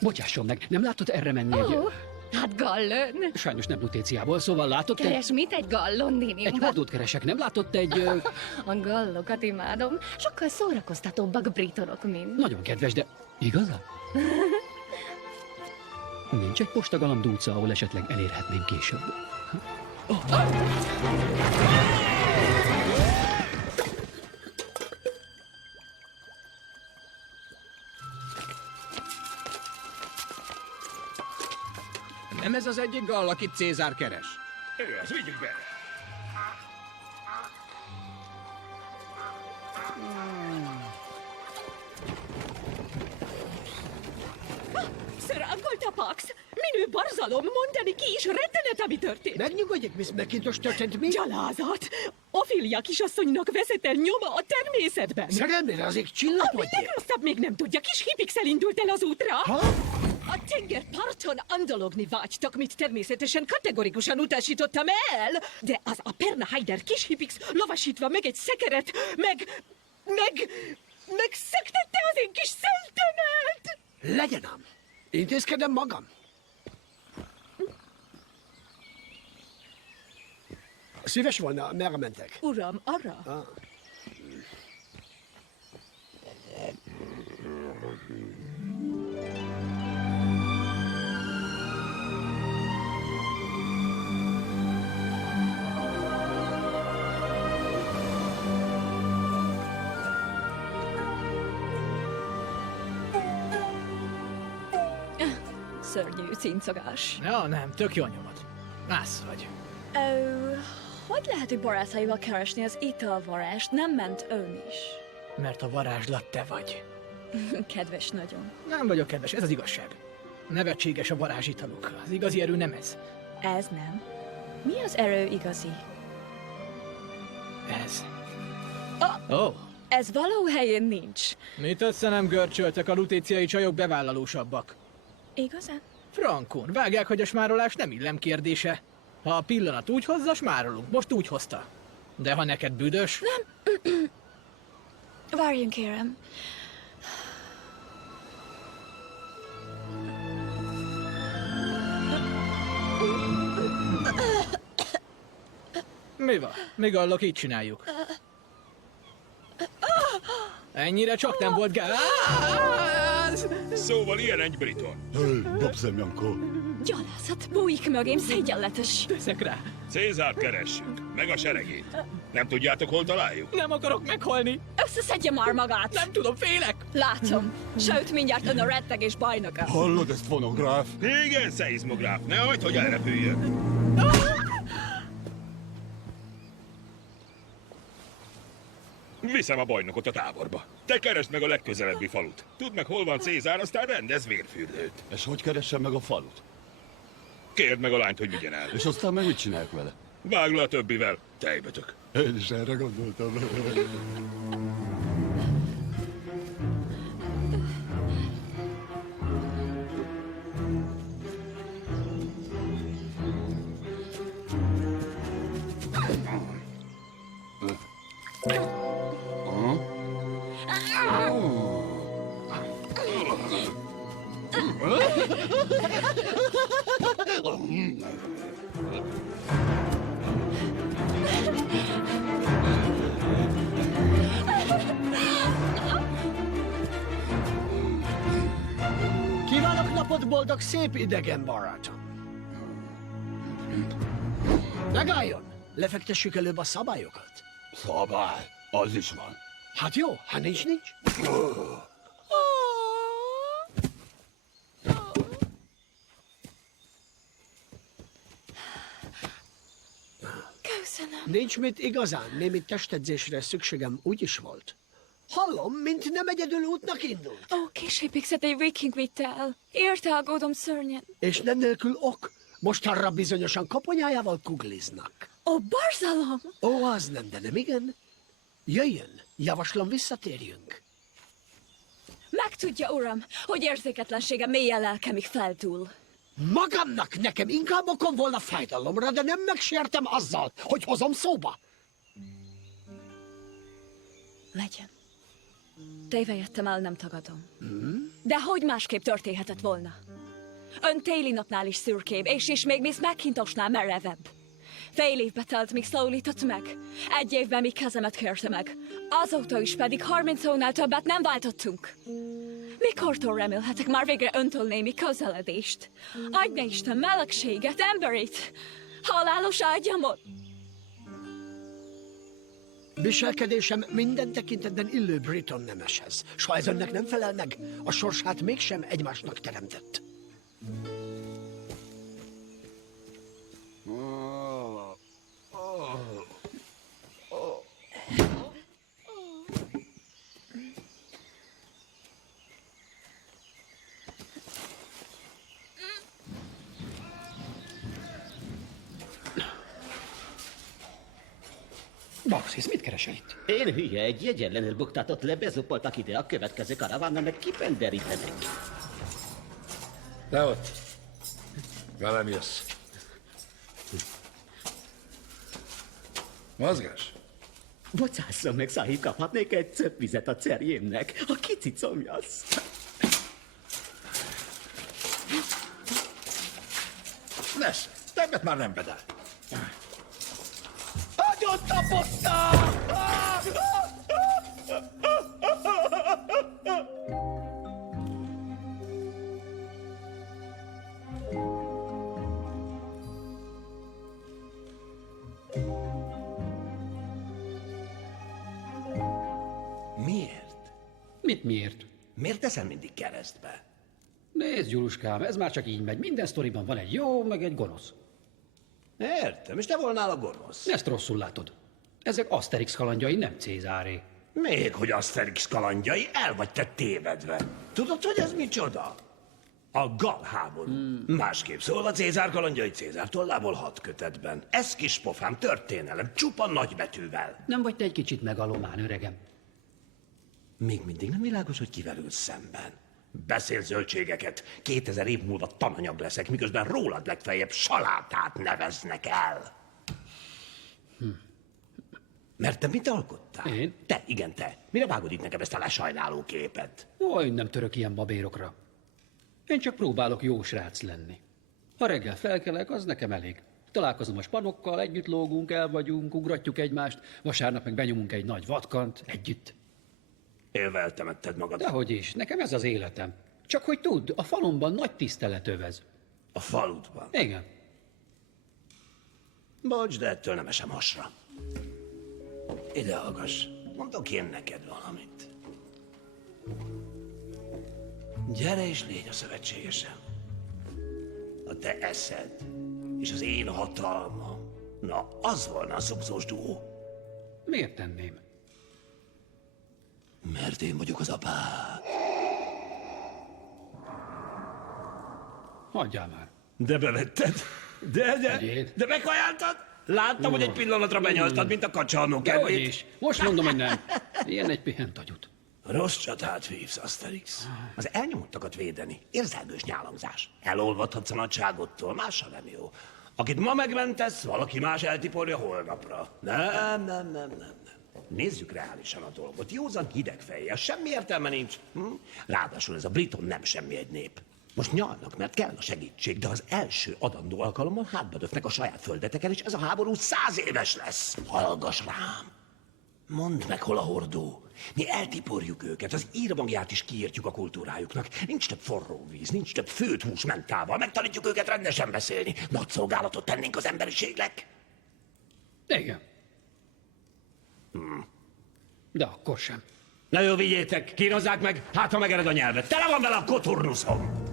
Bocsásson meg, nem látod erre menni egy... Hát gallon. Sajnos nem Lutéciából, szóval látott Keres mit egy gallon, Nini? Egy hordót keresek, nem látott egy... A gallokat imádom. Sokkal szórakoztatóbbak britonok, mint. Nagyon kedves, de igazán? Nincs egy postagalamb utca, ahol esetleg elérhetném később. Nem ez az egyik gall, akit Cézár keres? Ő az, vigyük be! Sir Angoltapax, minő barzalom, mondani ki is rettenet, ami történt. Megnyugodjék, Miss McIntosh, történt mi? Gyalázat! Ophelia kisasszonynak veszett el nyoma a természetben. Szerelmére az ég csillag Ami legrosszabb, még nem tudja, kis hipixel indult el az útra. Ha? A tengerparton andalogni vágytak, mit természetesen kategorikusan utasítottam el, de az a Perna Haider kis hipix lovasítva meg egy szekeret, megszegtette az én kis szeltemet! Legyen ám! Intézkedem magam. Szíves volna, merre mentek? Uram, arra? Ah. Szörnyű cincogás. Ja, nem, tök jó nyomod. Nász vagy. Hogy lehet, hogy barátaival keresni az italvarást? Nem ment ön is. Mert a varázslat te vagy. Kedves nagyon. Nem vagyok kedves, ez az igazság. Nevetséges a varázsitaluk. Az igazi erő nem ez. Ez nem. Mi az erő igazi? Ez. Oh. Ez való helyén nincs. Mit össze nem görcsöltek, a lutéciai csajok bevállalósabbak. Igazán? Frankon, vágják, hogy a smárolás nem illem kérdése. Ha a pillanat úgy hozza, smárolunk. Most úgy hozta. De ha neked büdös... Nem. Várjunk, kérem. Mi van? Mi gallok, így csináljuk. Ennyire csak nem volt gáz. Szóval ilyen egy briton. Dobszem, Janko. Gyalázat, bújik mögém, szégyenletes. Teszek rá. Cézárt keressük, meg a seregét. Nem tudjátok, hol találjuk? Nem akarok meghalni. Összeszedje már magát. Nem tudom, félek. Látom. Sőt, mindjárt ön a rettegés bajnoka. Hallod ezt, fonográf? Igen, szeizmográf. Ne hagyd, hogy elrepüljön. Viszem a bajnokot a táborba. Te keresd meg a legközelebbi falut. Tudd meg, hol van Cézár, aztán rendez vérfürdőt. És hogy keressem meg a falut? Kérd meg a lányt, hogy vigyen el. És aztán meg mit csinálok vele? Vágd le a többivel, tejbötök. Én is erre gondoltam. Kívánok napot, boldog, szép idegen barátom! Megálljon! Lefektessük előbb a szabályokat. Szabály? Az is van. Hát jó, ha nincs. Köszönöm. Nincs mit igazán, némi testedzésre szükségem úgy is volt. Hallom, mint nem egyedül útnak indult. Ó, kis hipixet egy viking vitte el. Érte aggódom szörnyen. És nem nélkül ok. Mostanra bizonyosan koponyájával kugliznak. Ó, borzalom! Ó, az nem, de nem igen. Jöjjön, javaslom visszatérjünk. Megtudja, uram, hogy érzéketlensége mélyen lelkemig feltúl. Magamnak nekem inkább okom volna fájdalomra, de nem megsértem azzal, hogy hozom szóba. Legyen. Tévejettem el, nem tagadom. De hogy másképp történhetett volna? Ön téli napnál is szürkébb, és még Miss McIntoshnál merevebb. Fél évbe telt, míg szólított meg. 1 évben, míg kezemet kérte meg. Azóta is pedig 30 hónál többet nem váltottunk. Mikortól remélhetek már végre öntől némi közeledést? Adj ne Isten melegséget, emberit! Halálos ágyamon! Viselkedésem minden tekintetben illő Briton nemeshez, s ha ez önnek nem felel meg, a sorsát mégsem egymásnak teremtett. Baxis, mit keresel itt? Én hülye, egy jegyellenül buktatott le, bezupoltak ide a következő karavánnal, meg kipenderítenek. Te ott. Velem jössz. Mozgás. Bocsásszon meg, Száhib, kaphatnék egy cöpp vizet a cerjémnek? A kicsi comjasz. Lesz, többet már nem bedel. Agyon tapotta! Miért? Mit miért? Miért teszem mindig keresztbe? Nézd, Gyuluskám, ez már csak így megy. Minden sztoriban van egy jó, meg egy gonosz. Értem, és te volnál a gonosz. Ezt rosszul látod. Ezek Asterix kalandjai, nem Cézáré. Még hogy Asterix kalandjai, el vagy te tévedve. Tudod, hogy ez micsoda? A gal háború. Másképp szólva Cézár kalandjai Cézár tollából 6 kötetben. Ez kis pofám történelem, csupa nagybetűvel. Nem vagy te egy kicsit megalomán, öregem? Még mindig nem világos, hogy kivel ülsz szemben. Beszél zöldségeket. 2000 év múlva tananyag leszek, miközben rólad legfeljebb salátát neveznek el. Mert te mit alkottál? Én? Te, igen te. Mire vágod itt nekem ezt a lesajnáló képet? Ó, én nem török ilyen babérokra. Én csak próbálok jó srác lenni. Ha reggel felkelek, az nekem elég. Találkozom a spanokkal, együtt lógunk, el vagyunk, ugratjuk egymást, vasárnap meg benyomunk egy nagy vatkant, együtt. Élve eltemetted magad. Dehogy is, nekem ez az életem. Csak hogy tudd, a falumban nagy tisztelet övez. A faludban? Igen. Bocs, de ettől nem esem hasra. Ide hallgass, mondok én neked valamit. Gyere és légy a szövetségesem. A te eszed és az én hatalmam. Na, az volna a szubzós duó. Miért tenném? Mert én vagyok az apád. Hagyjál már. De bevetted. De megajánltad? Láttam, hogy egy pillanatra benyaltad, mint a kacsa a Dehogy is. Most mondom, hogy nem. Ilyen egy pihent agyút. Rossz csatát vívsz, Asterix. Az elnyomottakat védeni. Érzelgős nyálangzás. Elolvadhatsz a nagyságodtól, mással nem jó. Akit ma megmentesz, valaki más eltiporja holnapra. Nem. Nézzük reálisan a dolgot. Józan hideg fejjel, semmi értelme nincs. Ráadásul ez a Briton nem semmi egy nép. Most nyalnak, mert kell a segítség, de az első adandó alkalommal hátba döfnek a saját földeteken, és ez a háború 100 éves lesz. Hallgass rám! Mondd meg, hol a hordó. Mi eltiporjuk őket, az írmagját is kiírtjuk a kultúrájuknak. Nincs több forró víz, nincs több főtt hús mentával. Megtanítjuk őket rendesen beszélni. Nagy szolgálatot tennénk az emberiségnek. Igen. De akkor sem. Na jó, vigyétek, kínozzák meg, hát ha megered a nyelvet. Tele van vele a koturnuszom!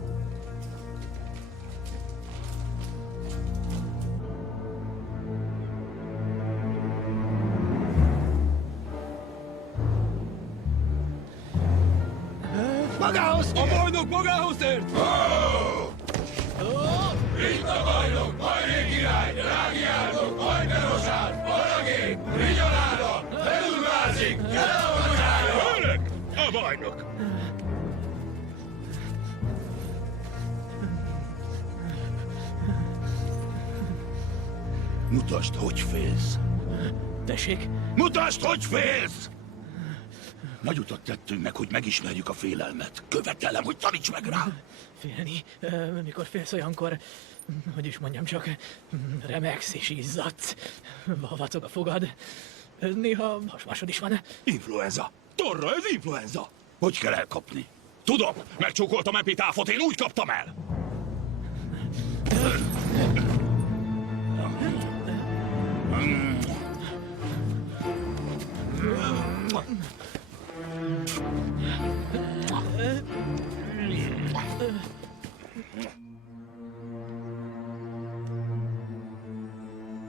bajnok? Mutasd, hogy félsz. Tessék? Mutasd, hogy félsz! Nagy utat tettünk meg, hogy megismerjük a félelmet. Követelem, hogy taníts meg rá! Félni? Mikor félsz olyankor, hogy is mondjam csak, remegsz és izzadsz. Vacog a fogad. Néha hasmásod is van. Influenza! Torra, ez influenza! Hogy kell elkapni? Tudom, megcsókoltam epitáfot, én úgy kaptam el!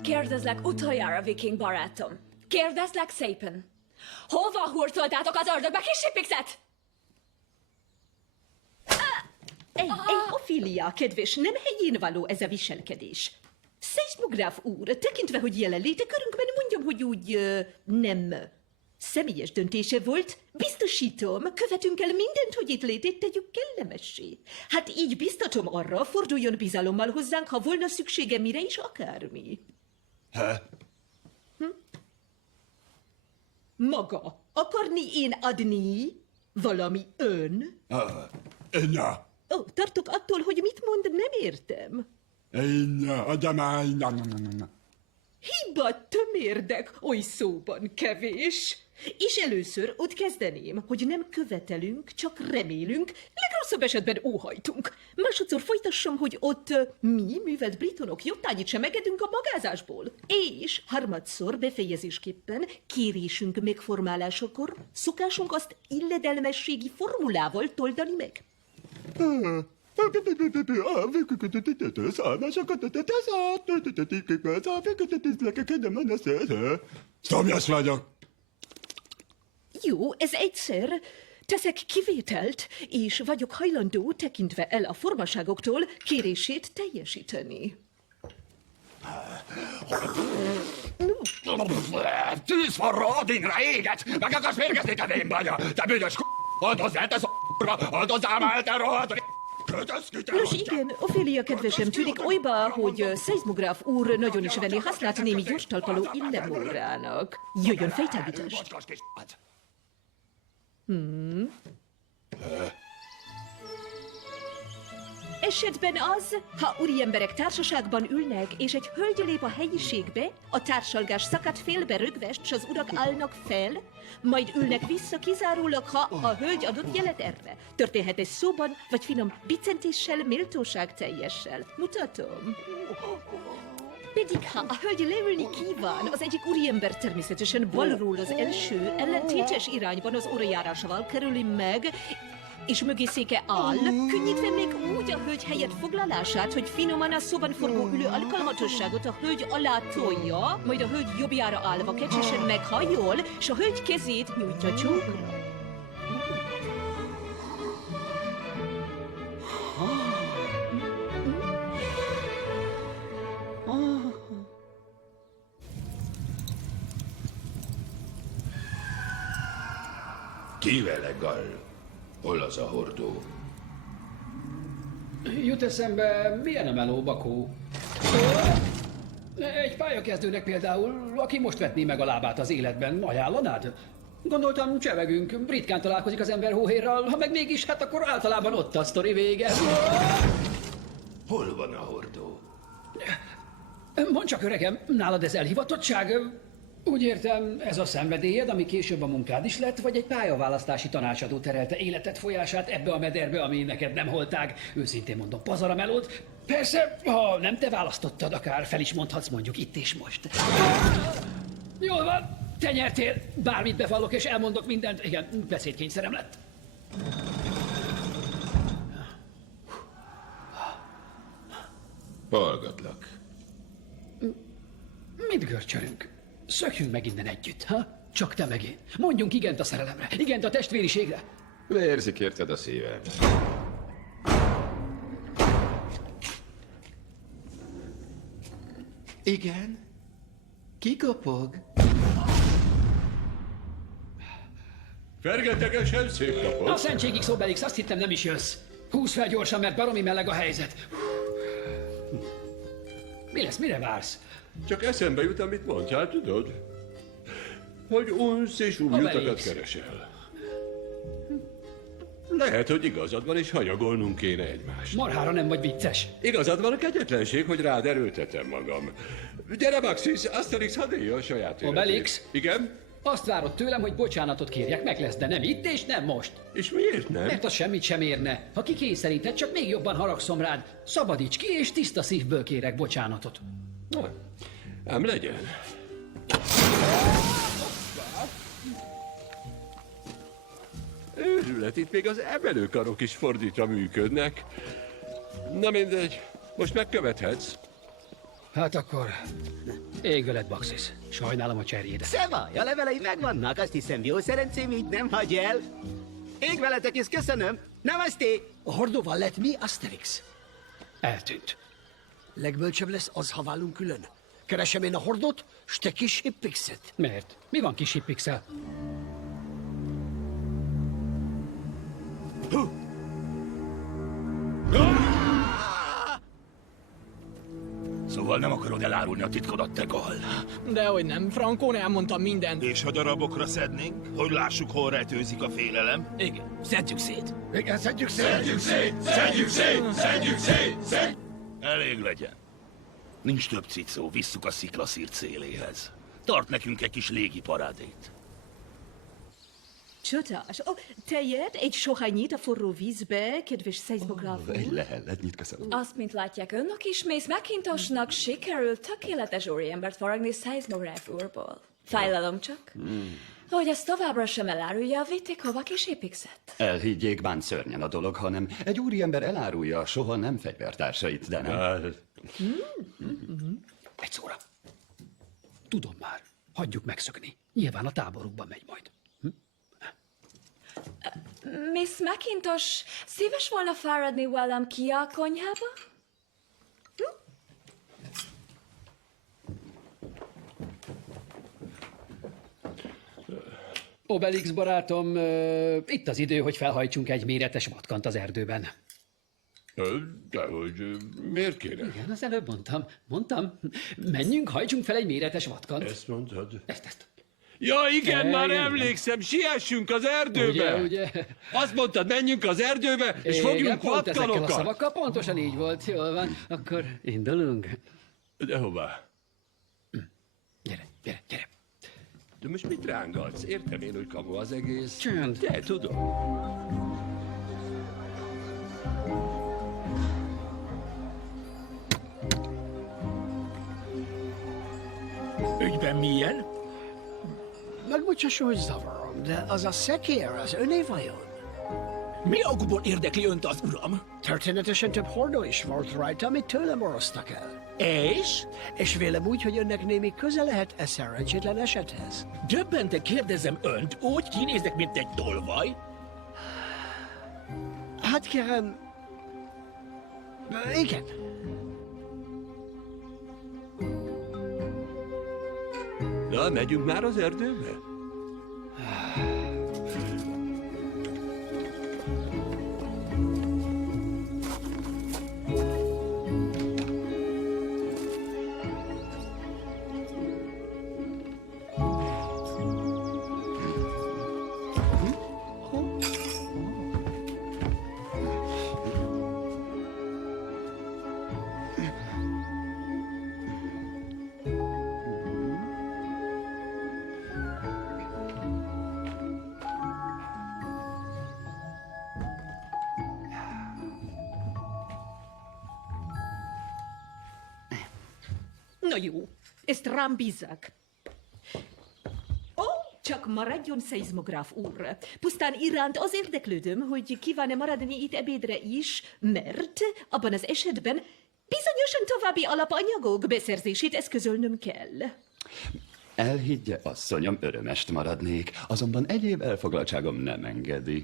Kérdezlek utoljára, viking barátom. Kérdezlek szépen. Hova hurcoltátok az ördögbe kis Hipixet? Ej, Ophelia, kedves, nem helyén való ez a viselkedés. Szeizmográf úr, tekintve, hogy jelenléte körünkben, mondjam, hogy úgy nem személyes döntése volt, biztosítom, követünk el mindent, hogy itt létét tegyük kellemessé. Hát így biztatom arra, forduljon bizalommal hozzánk, ha volna szüksége mire is akármi. Maga, akarni én adni valami ön? Enna. Ó, tartok attól, hogy mit mond, nem értem. Hiba tömérdek, oly szóban kevés. És először ott kezdeném, hogy nem követelünk, csak remélünk, legrosszabb esetben óhajtunk. Másodszor folytassam, hogy ott mi, művelt britonok, jottányit sem megedünk a magázásból. És harmadszor befejezésképpen kérésünk megformálásakor szokásunk azt illedelmességi formulával toldani meg. Szomjas vagyok. Jó, ez egyszer. Teszek kivételt, és vagyok hajlandó, tekintve el a formaságoktól, kérését teljesíteni. Tűz forró, Odinra éget! Meg akarsz mérgezni, te vénbanya! Te büdös Oldozz el, te oldozzál már, te rohadt Nos igen, Ophelia kedvesem, tűnik olyba, hogy szeizmográf úr nagyon is venné hasznát némi gyorstalpaló illemórának. Jöjjön fejtágítás! Esetben az, ha úriemberek társaságban ülnek, és egy hölgy lép a helyiségbe, a társalgás szakadt félbe rögvest, s az urak állnak fel, majd ülnek vissza kizárólag, ha a hölgy adott jelet erre. Történhet ez szóban, vagy finom bicentéssel, méltóság teljessel. Mutatom. Pedig ha a hölgy leülni kíván, az egyik úriember természetesen balról az első, ellentétes irányban az órajárásával kerüli meg, és mögé széke áll, könnyítve még úgy a hölgy helyett foglalását, hogy finoman a szóban forgó ülő alkalmatosságot a hölgy alá tolja, majd a hölgy jobbjára állva kecsesen meghajol, és a hölgy kezét nyújtja csókra. Ki vele, Gall? Hol az a hordó? Jut eszembe, milyen a meló, Bakó? Egy pályakezdőnek például, aki most vetné meg a lábát az életben, ajánlanád? Gondoltam, csevegünk, ritkán találkozik az ember hóhérral, ha meg mégis, hát akkor általában ott a sztori vége. Hol van a hordó? Mondd csak, öregem, nálad ez elhivatottság? Úgy értem, ez a szenvedélyed, ami később a munkád is lett, vagy egy pályaválasztási tanácsadó terelte életed folyását ebbe a mederbe, ami neked nem holtág? Őszintén mondom, pazar a melód. Persze, ha nem te választottad, akár fel is mondhatsz mondjuk itt és most. Jól van, te nyertél, bármit bevallok és elmondok mindent. Igen, beszédkényszerem lett. Hallgatlak. Mit görcsölünk? Szökjünk meg innen együtt, ha? Csak te meg én. Mondjunk igent a szerelemre, igent a testvériségre. Vérzik érted a szívem. Igen? Ki kopog? Fergetegesen szép napot! A szentségig Obelix, azt hittem nem is jössz. Húzz fel gyorsan, mert baromi meleg a helyzet. Mi lesz, mire vársz? Csak eszembe jut, amit mondtál, tudod? Hogy unsz és utakat keresel. Lehet, hogy igazad van, és hanyagolnunk kéne egymást. Marhára nem vagy vicces. Igazad van, a kegyetlenség, hogy rád erőltetem magam. Gyere, Maxis, Asterix, hadd élje a saját életét. Obelix? Igen? Azt várod tőlem, hogy bocsánatot kérjek, meg lesz, de nem itt és nem most. És miért nem? Mert az semmit sem érne. Ha kikényszeríted, csak még jobban haragszom rád. Szabadíts ki, és tiszta szívből kérek bocsánatot. Ám legyen. Őrület, itt még az emelőkarok is fordítva működnek. Na mindegy, most megkövethetsz. Hát akkor ég veled, Baxis. Sajnálom a cserjédet. Szevaj, a levelei megvannak, azt hiszem jó szerencsém így nem hagy el. Ég veletek, és köszönöm. Namaste! A hordóval lett mi, Asterix? Eltűnt. Legbölcsebb lesz az, ha válunk külön. Keresem én a hordót, s te kis hippixet. Miért? Mi van kis hippixel? Szóval nem akarod elárulni a titkodat, te gal? Dehogy nem, Frankón elmondta mindent. És ha darabokra szednénk, hogy lássuk, hol rejtőzik a félelem? Igen, szedjük szét. Igen, szedjük szét! Szedjük szét! Szedjük szét! Szedjük szét! Elég legyen. Nincs több cicó, visszük a sziklaszír céléhez. Tart nekünk egy kis légiparádét. Csodás. Tejet egy sohányit a forró vízbe, kedves szeizmográf úr. leheletnyit köszönöm. Azt, mint látják önök is, Miss McIntoshnak sikerült tökéletes úriembert faragni szeizmográf úrból. Fájlalom csak, hogy ezt továbbra sem elárulja, vitték hova kis hippixet. Elhiggyék, bánt szörnyen a dolog, hanem egy úriember elárulja a soha nem fegyvertársait, de nem. Egy szóra. Tudom már. Hagyjuk megszökni. Nyilván a táborukban megy majd. Miss McIntosh, szíves volna fáradni velem ki a konyhába? Obelix barátom, itt az idő, hogy felhajtsunk egy méretes vatkant az erdőben. Dehogy, miért kéne? Igen, az előbb mondtam. Menjünk, hajtsunk fel egy méretes vatkant. Ezt mondtad? Ezt. Ja, igen, már Igen. emlékszem, siessünk az erdőbe! Ugye? Azt mondtad, menjünk az erdőbe, és fogjunk pont ezekkel a vatkanokat! szavakkal pontosan így volt. Jól van, akkor indulunk. De hová? Gyere. De most mit rángatsz? Értem én, hogy kamu az egész. Csönd. De tudom. Ügyben milyen? Megbocsásson, hogy zavarom, de az a szekér, az öné vajon? Mi okból érdekli önt az uram? Történetesen több hordó is volt rajta, amit tőlem orosztak el. És? És vélem úgy, hogy önnek némi köze lehet e szerencsétlen esethez. Döbbenten kérdezem önt, úgy kinézek, mint egy tolvaj? Hát kérem... Igen. Na, megyünk már az erdőbe? Na jó, ezt rám bízzák. Csak maradjon szeizmográf úr. Pusztán iránt az érdeklődöm, hogy kíván-e maradni itt ebédre is, mert abban az esetben bizonyosan további alapanyagok beszerzését eszközölnöm kell. Elhiggye, asszonyom, örömest maradnék, azonban egyéb elfoglaltságom nem engedi.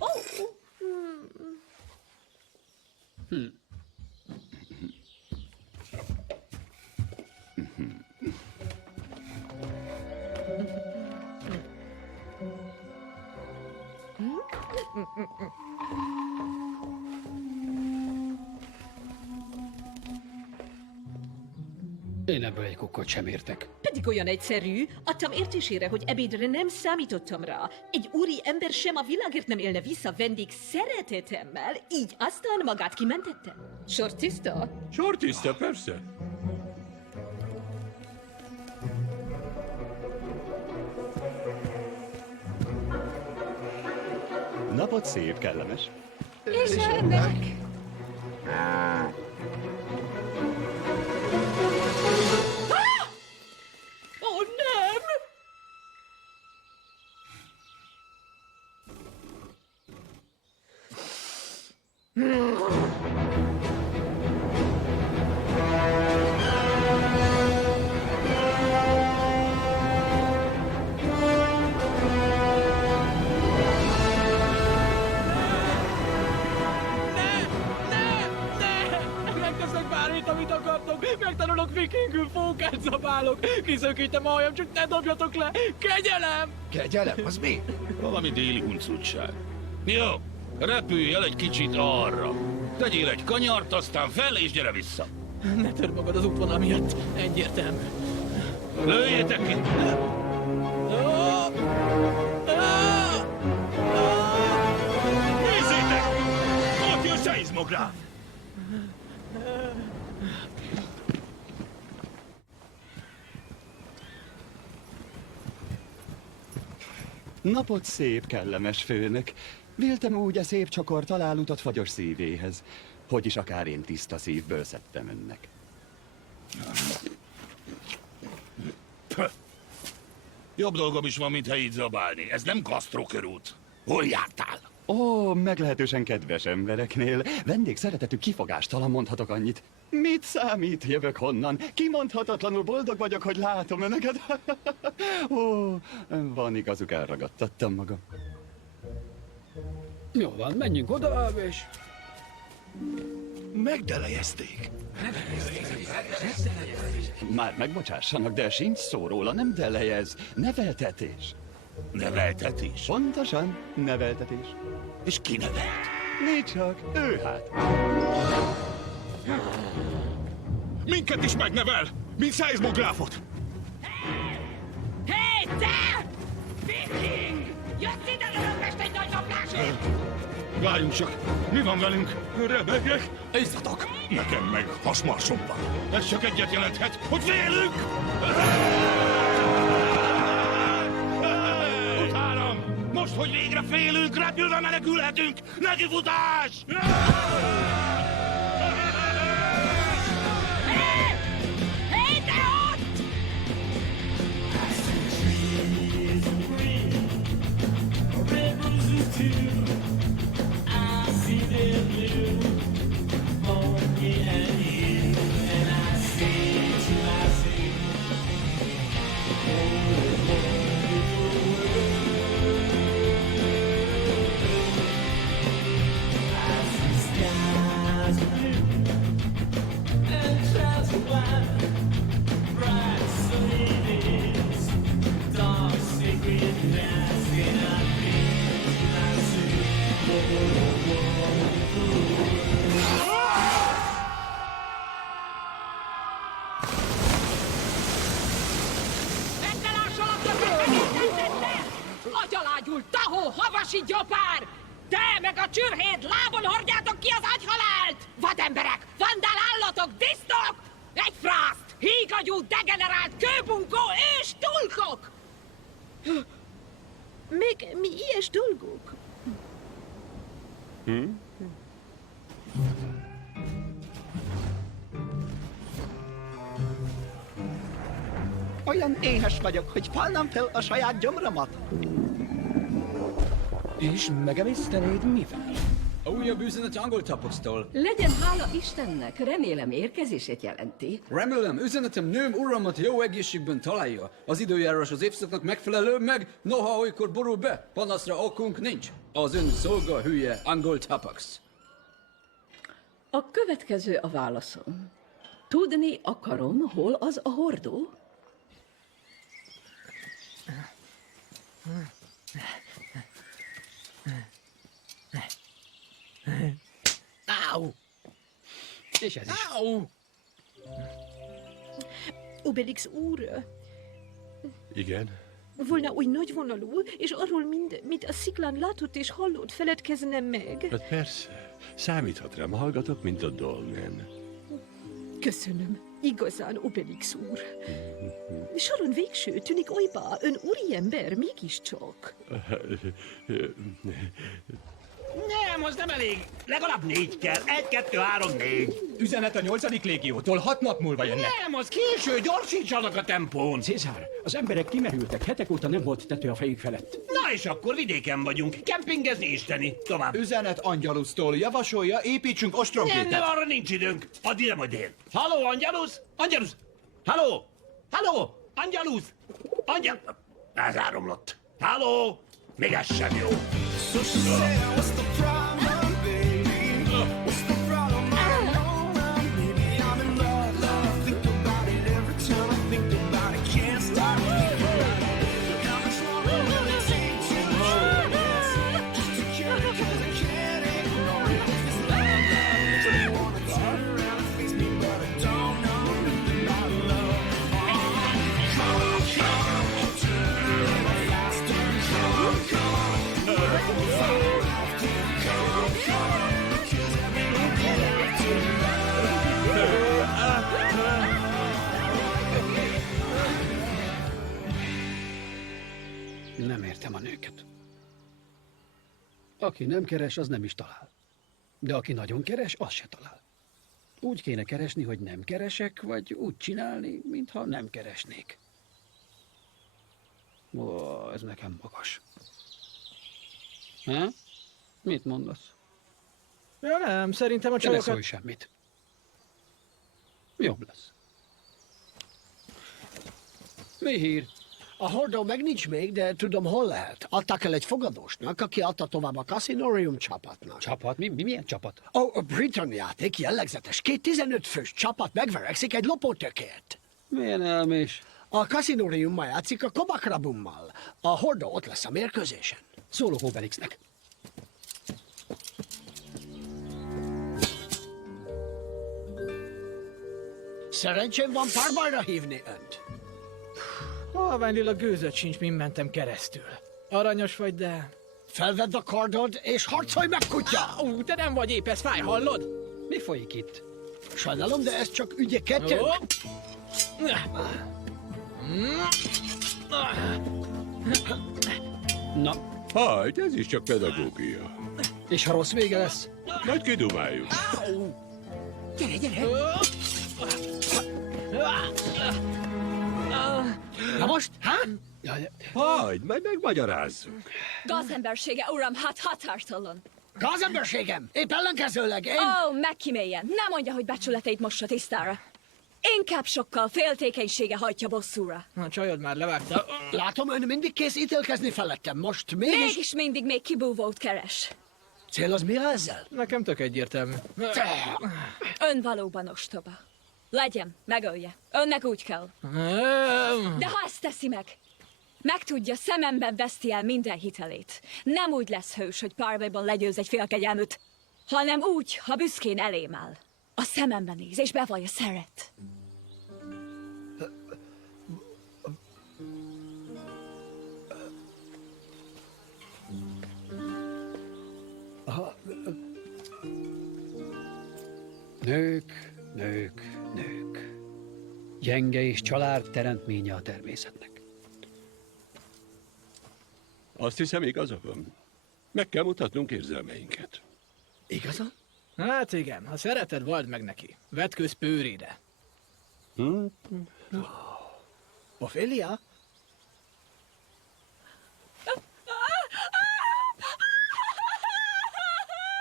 Én ebből egy kukkot sem értek. Pedig olyan egyszerű, adtam értésére, hogy ebédre nem számítottam rá. Egy úri ember sem a világért nem élne vissza vendég szeretetemmel, így aztán magát kimentettem. Sor tiszta? Sor tiszta, persze. Napot szép, kellemes. És önnek? Ó, nem! Megteszek bármit, amit akartok. Megtanulok vikingül, fókát zabálok. Kiszökítem a hajam, csak ne dobjatok le. Kegyelem! Kegyelem? Az mi? Valami déli huncutság. Jó, repülj el egy kicsit arra. Tegyél egy kanyart, aztán fel és gyere vissza. Ne törd magad az útvonal miatt. Egyértelmű. Lőjétek ki! Nézzétek! Ott jön szeizmográf! Napot szép, kellemes főnök. Véltem úgy, a szép csokor talál utat fagyos szívéhez. Hogy is akár én tiszta szívből szedtem önnek. Jobb dolgom is van, mint helyit zabálni. Ez nem Castro körút. Hol jártál? Ó, meglehetősen kedves embereknél. Vendégszeretetű kifogástalan mondhatok annyit. Mit számít, jövök honnan? Kimondhatatlanul boldog vagyok, hogy látom önöket. Ó, van igazuk, elragadtattam magam. Jó van, menjünk oda, és... Megdelejezték. Már megbocsássanak, de sincs szó róla, nem delejez. Neveltetés. Neveltetés? Pontosan, neveltetés. És ki nevelt? Mi csak, ő hát. Minket is megnevel, mint szeizmográfot. Hé, te! Viking! Jössz ide, röpest egy nagy naplásért! Várjunk csak, mi van velünk? Rebegek? Izzatok! Nekem meg hasmarsomban. Ez csak egyet jelenthet, hogy félünk! Utálom! Most, hogy végre félünk, repülve menekülhetünk! Nekifutás! Hé, te ott! Agyalágyul, tahó, havasi gyopár! Te meg a csürhéd lábon hordjátok ki az agyhalált! Vademberek, vandál állatok, disznók! Egy frászt! Hígagyú, degenerált, kőbunkó, ős tulkok! Még mi ilyes dolgok? Olyan éhes vagyok, hogy falnám fel a saját gyomromat. És megemésztenéd mivel? A újabb üzenet angol tapoxtól. Legyen hála Istennek, remélem érkezését jelenti. Remélem, üzenetem nőm uramat jó egészségben találja. Az időjárás az évszaknak megfelelő, meg noha olykor borul be, panaszra okunk nincs. Az ön szolga hülye angol tapox. A következő a válaszom. Tudni akarom, hol az a hordó? Áú! És ez is. Áú! Obelix úr, Igen? volna úgy nagyvonalú, és arról mind, mit a sziklán látott és hallott, feledkezne meg. Hát persze. Számíthat rám, hallgatok, mint a dolmen. Köszönöm. Igazán, Obelix úr. Soron végső, tűnik olybá, ön úriember mégiscsak. Nem, az nem elég. Legalább 4 kell. 1, 2, 3, 4. Üzenet a 8. légiótól, 6 nap múlva jönnek. Nem, az késő, gyorsítsanak a tempón. Cézár, az emberek kimerültek, hetek óta nem volt tető a fejük felett. Na és akkor vidéken vagyunk. Kempingezni, isteni. Tovább. Üzenet Angelusztól javasolja, építsünk ostromkétet. Nem, arra nincs időnk. Add ide majd én. Halló, Angelus? Angelus? Halló? Halló? Angelus? Ez áromlott. Halló? Még ez sem jó. Nem értem a nőket. Aki nem keres, az nem is talál. De aki nagyon keres, az se talál. Úgy kéne keresni, hogy nem keresek, vagy úgy csinálni, mintha nem keresnék. Ó, ez nekem magas. Ha? Mit mondasz? Ja nem, szerintem a Te ne csalokat... szólj semmit. Jobb lesz. Mi hír? A hordó meg nincs még, de tudom, hol lehet. Adták el egy fogadósnak, aki adta tovább a Cassinorium csapatnak. Csapat? Milyen csapat? A Briton játék jellegzetes. 2 15 fős csapat megverekszik egy lopótökért. Milyen elmés? A Cassinoriummal játszik a Kobakrabummal. A hordó ott lesz a mérkőzésen. Szólok Obelixnek. Szerencsém van párbajra hívni önt. Halványlila gőzöd sincs, mint mentem keresztül. Aranyos vagy, de... Felvedd a kardod, és harcolj meg, kutya! Te nem vagy épp, ez fáj, hallod? Mi folyik itt? Sajnálom, de ez csak ügye kettőnk. Na. Hajt, ez is csak pedagógia. És ha rossz vége lesz? Majd kidumáljuk. Gyere, gyere! Na most, ha? Hajt, majd megmagyarázzuk. Gazembersége, uram, hát határtalan. Gazemberségem! Épp ellenkezőleg én... Ó, megkíméljen. Nem mondja, hogy becsületeit mossa tisztára. Inkább sokkal féltékenysége hajtja bosszúra. A csajod már levágta. Látom, ön mindig kész ítélkezni felettem. Most mégis... Mégis mindig még kibúvót keres. Cél az mire ezzel? Nekem tök egyértelmű. Ön valóban ostoba. Legyen, megölje. Önnek úgy kell. De ha ezt teszi meg, megtudja, szememben veszti el minden hitelét. Nem úgy lesz hős, hogy párbajban legyőz egy félkegyelműt, hanem úgy, ha büszkén elém áll. A szememben néz, és bevallja, szeret. Nők, nők, nők. Gyenge és család teremtménye a természetnek. Azt hiszem, igaza van. Meg kell mutatnunk érzelmeinket. Igazán? Hát igen, ha szereted, vald meg neki. Vetkőz pőrére. Ophelia?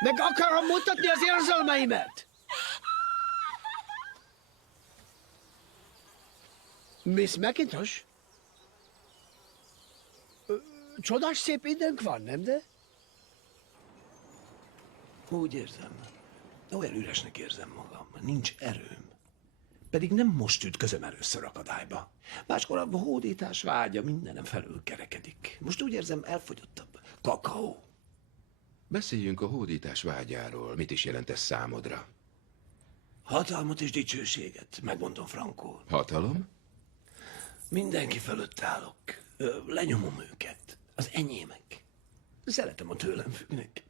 Meg akarom mutatni az érzelmeimet! Miss McIntosh? Csodás szép időnk van, nem de? Úgy érzem. Olyan üresnek érzem magam. Nincs erőm. Pedig nem most ütközöm először akadályba. Máskor a hódítás vágya mindenem felül kerekedik. Most úgy érzem, elfogyott a kakaó. Beszéljünk a hódítás vágyáról. Mit is jelent ez számodra? Hatalmat és dicsőséget, megmondom frankul. Hatalom? Mindenki fölött állok. Lenyomom őket. Az enyémek. Szeretem a tőlem függnek.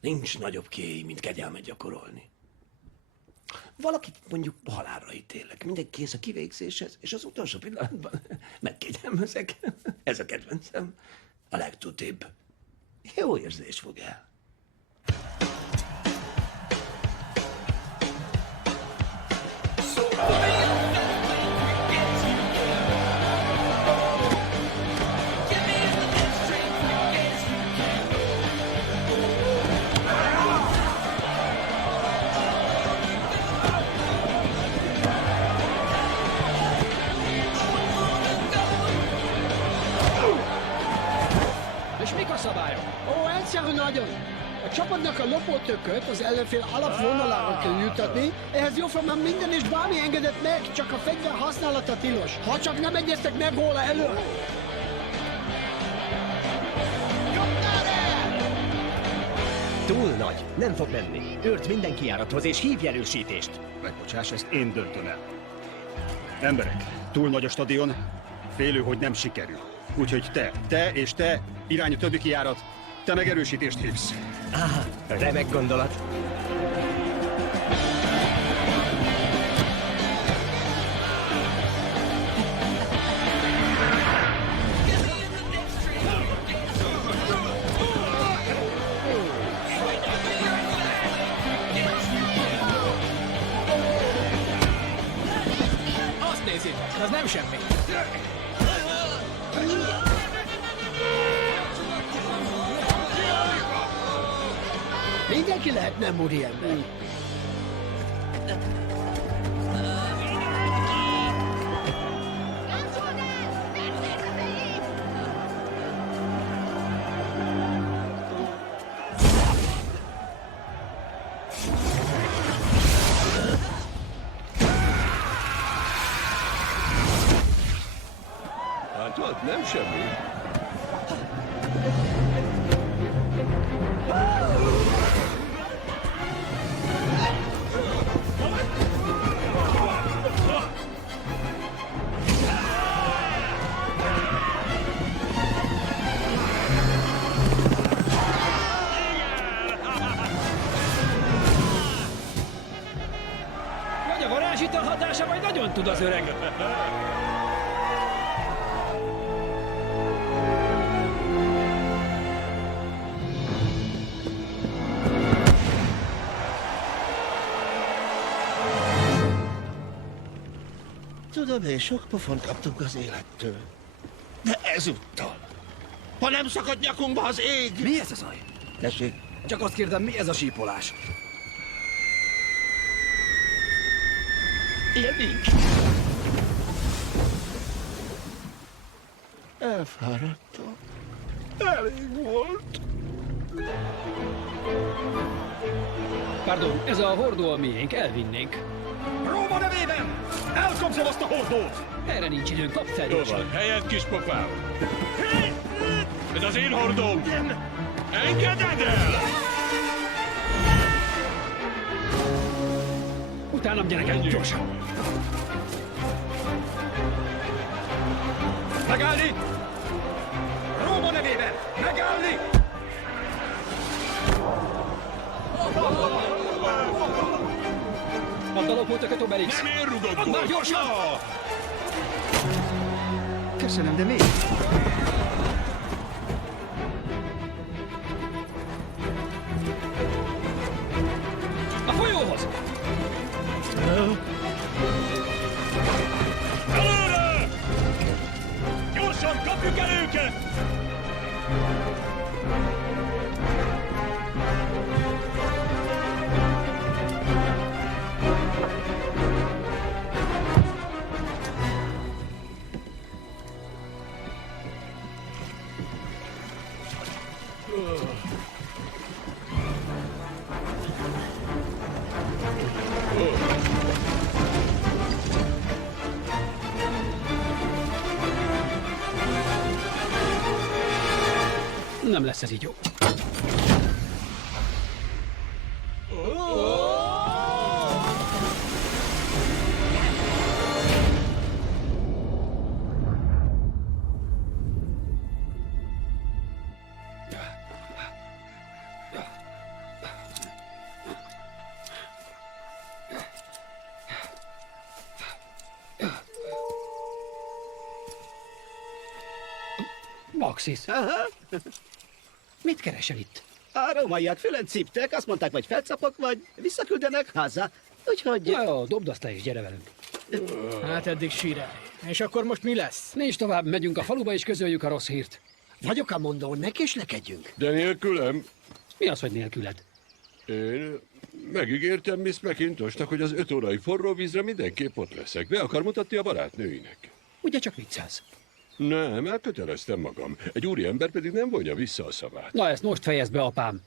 Nincs nagyobb kéj, mint kegyelmet gyakorolni. Valakit mondjuk halálra ítélek. Mindenki kész a kivégzéshez, és az utolsó pillanatban megkegyelmezek. Ez a kedvencem. A legtutibb. Jó érzés fog el. És mik a szabályok? Ó, egyszerű nagyon. A csapatnak a lopótököt az ellenfél alapvonalára kell jutatni, ehhez jóformán minden és bármi engedett meg, csak a fegyver használata tilos. Ha csak nem egyeztek meg róla előre. Túl nagy, nem fog menni. Őrt minden kijárathoz és hívj erősítést. Megbocsáss, ezt én döntöm el. Emberek, túl nagy a stadion, félő, hogy nem sikerül. Úgyhogy te és te, irány a többi kijárat, te meg erősítést hívsz. Remek gondolat. Azt nézzétek, az nem semmi. Mindenki lehet nem úriember. Látod, nem semmi. Vagy a varázsital hatása, vagy nagyon tud az öreg. Tudom én, sok pofont kaptunk az élettől. De ezúttal, ha nem szakad nyakunkba az ég... Mi ez a zaj? Tessék? Csak azt kérdem, mi ez a sípolás? Élünk. Elfáradtam. Elég volt. Pardon, ez a hordó a miénk, elvinnénk. Róma nevében! Elkapszom azt a hordót! Erre nincs időnk, kap fel Jó gyorsan. van, helyet kis pofám! Ez az én hordóm! Engeded el! Utánam gyerekek, gyorsan! Megállni! Róma nevében! Megállni! Add a lopótököt, Obelix! Nem én rugok Add már gyorsan! Köszönöm, de miért? A folyóhoz! Előre! Gyorsan kapjuk el őket! Nem lesz ez így jó. Baxis. Mit keresel itt? A rómaiak fölött ciptek, azt mondták, vagy felcapok, vagy visszaküldenek haza. Úgyhogy... Jó, dobd azt le és gyere velünk. Hát eddig sírál. És akkor most mi lesz? Nincs tovább, megyünk a faluba és közöljük a rossz hírt. Vagyok a mondó, ne késlekedjünk. De nélkülem? Mi az, hogy nélküled? Én megígértem Miss McIntosnak, hogy az 5 órai forró vízre mindenképp ott leszek. Be akar mutatni a barátnőinek. Ugye csak viccelsz? Nem, elköteleztem magam. Egy úriember pedig nem vonja vissza a szavát. Na ezt most fejezd be, apám.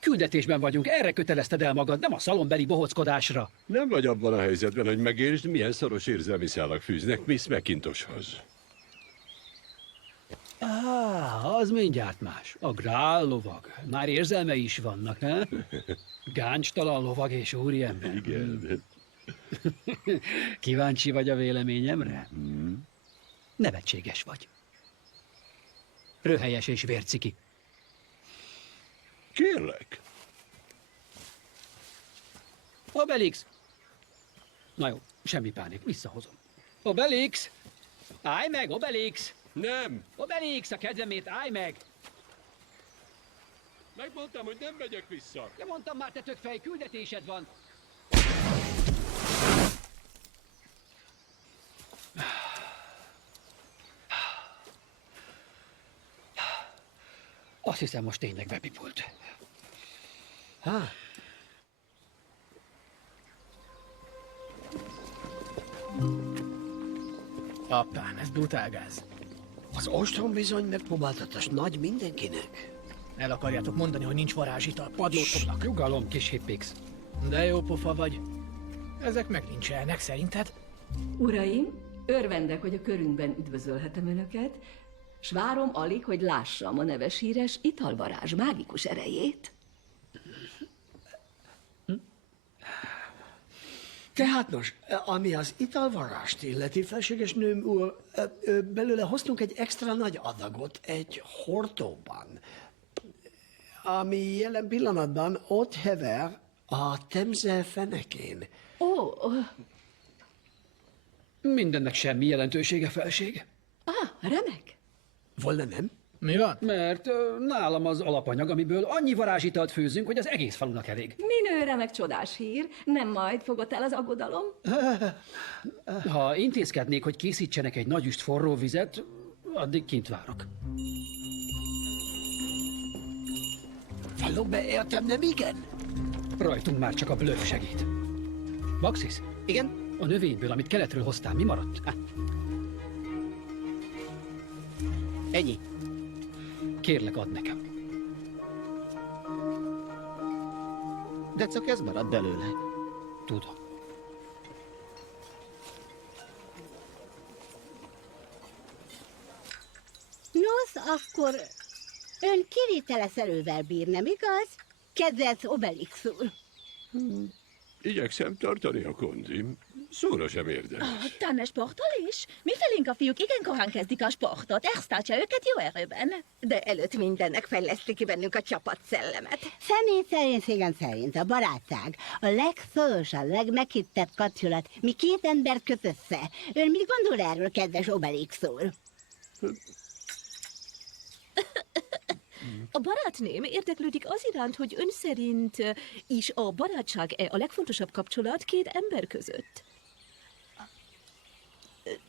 Küldetésben vagyunk, erre kötelezted el magad, nem a szalonbeli bohockodásra. Nem vagy abban a helyzetben, hogy megértsd, milyen szoros érzelmi szálak fűznek Miss McIntoshoz. Az mindjárt más. A grál lovag. Már érzelmei is vannak, he? Gáncstalan lovag és úriember. Igen. Kíváncsi vagy a véleményemre? Nevetséges vagy. Röhelyes és vérciki. Kérlek. Obelix! Na jó, semmi pánik, visszahozom. Obelix! Állj meg, Obelix! Nem! Obelix, a kedvemért, állj meg! Megmondtam, hogy nem megyek vissza. De mondtam már, te tökfej, küldetésed van. Azt hiszem, most tényleg bepipult. Apám, ez brutál gáz. Az ostrom bizony megpróbáltatás nagy mindenkinek. El akarjátok mondani, hogy nincs varázsital, padlót fognak. Nyugalom, kis hippix. De jó pofa vagy. Ezek meg nincsenek, szerinted? Uraim, örvendek, hogy a körünkben üdvözölhetem önöket, s várom alig, hogy lássam a neves híres italvarázs mágikus erejét. Tehát nos, ami az italvarást illeti, felséges nőm úr, belőle hoztunk egy extra nagy adagot egy hordóban, ami jelen pillanatban ott hever a Temze fenekén. Mindennek semmi jelentősége, felség. Remek. Volna nem? Mi van? Mert nálam az alapanyag, amiből annyi varázsitalt főzünk, hogy az egész falunak elég. Minő remek csodás hír, nem majd fogott el az aggodalom. Ha intézkednék, hogy készítsenek egy nagy üst forró vizet, addig kint várok. Valóban beértem, nem igen? Rajtunk már csak a blöff segít. Baxis? Igen? A növényből, amit keletről hoztál, mi maradt? Ennyi. Kérlek, add nekem. De csak ez marad belőle. Tudom. Nos, akkor ön kivételes erővel bír, nem igaz? Kedves Obelix úr. Igyekszem tartani a kondim. Szóra sem érdemes. Tanne sportol is? Mifelénk a fiúk igen korán kezdik a sportot, ezt tartja őket jó erőben. De előtt mindennek fejleszti ki bennünk a csapatszellemet. Személyszerénységen szerint a barátság a legszorosabb, legmeghittebb kapcsolat, mi két ember köt össze. Ön mit gondol erről, kedves Obelix úr? A barátném érdeklődik az iránt, hogy ön szerint is a barátság-e a legfontosabb kapcsolat két ember között?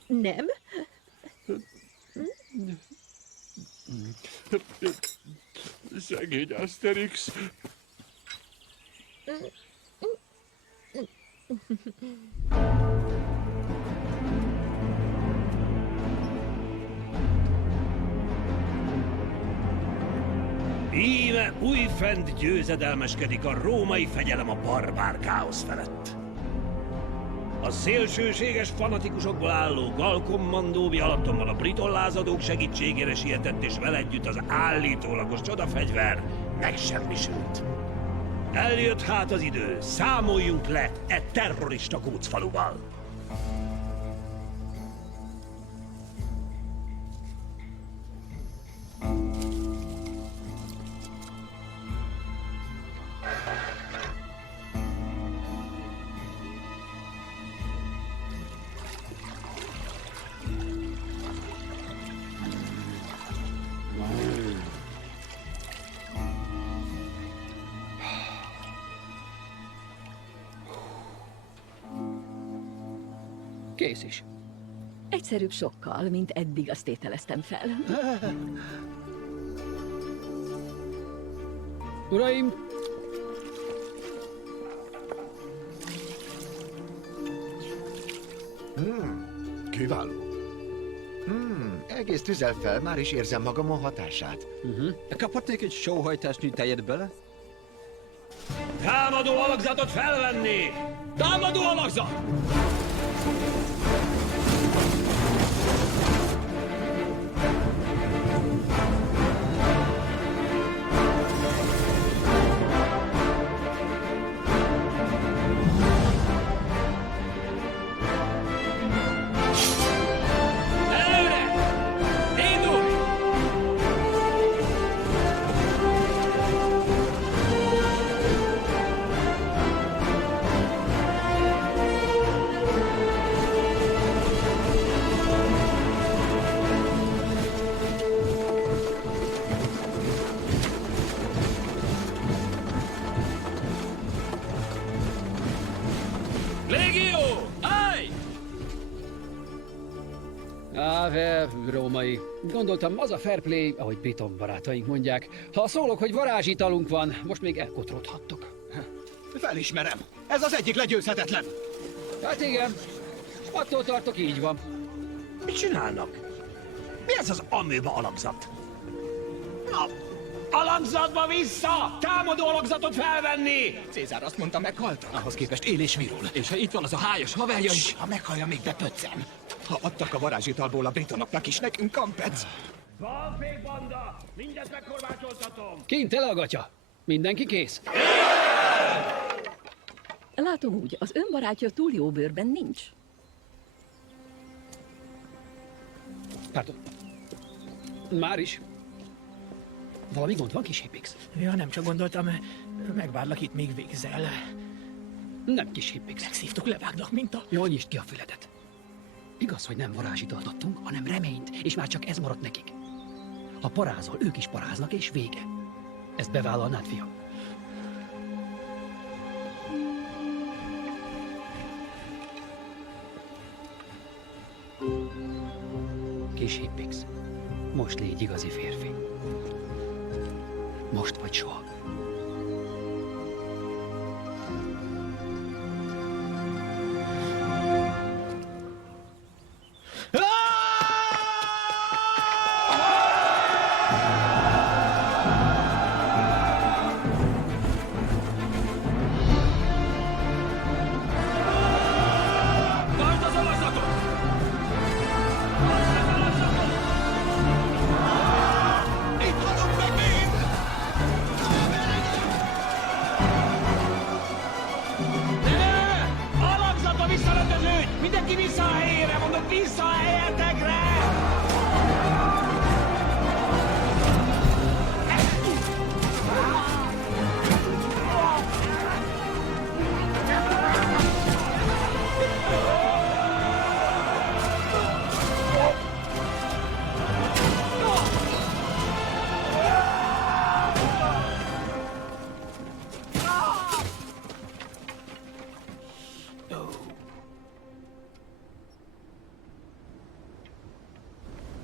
Nem? Szegény Asterix. Íme újfent győzedelmeskedik a római fegyelem a barbár káosz felett. A szélsőséges fanatikusokból álló galkommandóbi alattomban a briton lázadók segítségére sietett, és vele együtt az állítólagos csodafegyver megsemmisült. Eljött hát az idő, számoljunk le e terrorista kócfaluval! Kész is. Egyszerűbb sokkal, mint eddig azt tételeztem fel. Uraim! Kiváló. Egész tüzel fel, már is érzem magamon hatását. Kaphatnék egy sóhajtásnyi tejet bele? Támadó alakzatot felvenni! Támadó alakzat! Római. Gondoltam, az a fair play, ahogy Briton barátaink mondják. Ha szólok, hogy varázsitalunk van, most még elkotródhattok. Felismerem. Ez az egyik legyőzhetetlen. Hát igen. Attól tartok, így van. Mit csinálnak? Mi ez az amöba alakzat? Na, alakzatba vissza! Támadó alakzatot felvenni! Cézár azt mondta, meghaltak. Ahhoz képest él és virul. És ha itt van az a hájas haverja is... Ha meghallja, még bepöccen. Ha adtak a varázsitalból a britonoknak is, nekünk kampec. Van fékbanda! Mindezt megkorbácsoltatom! Kint el a gatya. Mindenki kész? Látom úgy, az önbarátja túl jó bőrben nincs. Pardon. Már is. Valami gond van, kis Hippix? Ja, nem csak gondoltam, megvárlak itt, még végzel. Nem, kis Hippix. Megszívtuk, levágnak, mint a... Jól nyisd ki a füledet. Igaz, hogy nem varázsitalt adtunk, hanem reményt, és már csak ez maradt nekik. Ha parázol, ők is paráznak, és vége. Ezt bevállalnád, fiam? Kis Hippix, most légy igazi férfi. Most vagy soha. Mindenki vissza a helyére, mondom, vissza a helyetekre!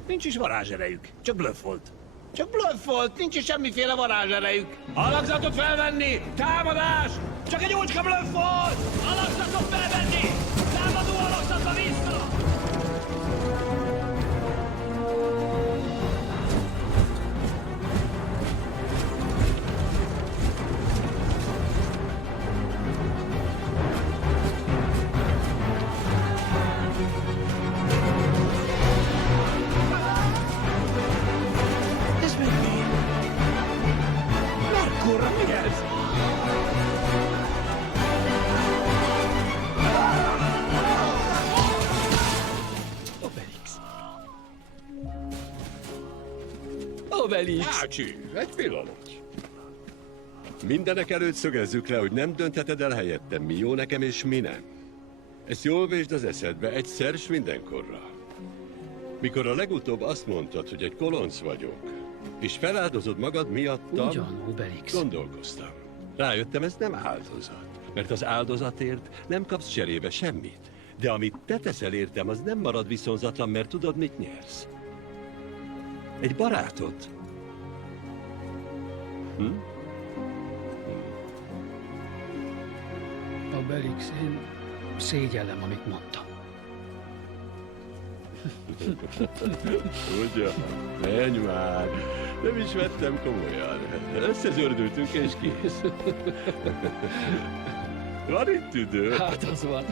Nincs is varázserejük, csak blöff volt. Csak blöff volt, nincs is semmiféle varázserejük. Alakzatot felvenni! Támadás! Csak egy ócska blöff volt! Alakzatot felvenni! Támadó alakzatba vissza! Bácsi, egy pillanat. Mindenek előtt szögezzük le, hogy nem döntheted el helyettem, mi jó nekem és mi nem. Ezt jól vésd az eszedbe, egyszer s mindenkorra. Mikor a legutóbb azt mondtad, hogy egy kolonc vagyok, és feláldozod magad miattam, Ugyan, Obelix. Gondolkoztam. Rájöttem, ez nem áldozat, mert az áldozatért nem kapsz cserébe semmit. De amit te teszel értem, az nem marad viszonzatlan, mert tudod, mit nyersz? Egy barátot. Hm? A Belix, én szégyellem, amit mondtam. Ugyan, menj már! Nem is vettem komolyan. Összezördültünk és kész. Van itt tüdő? Hát az van.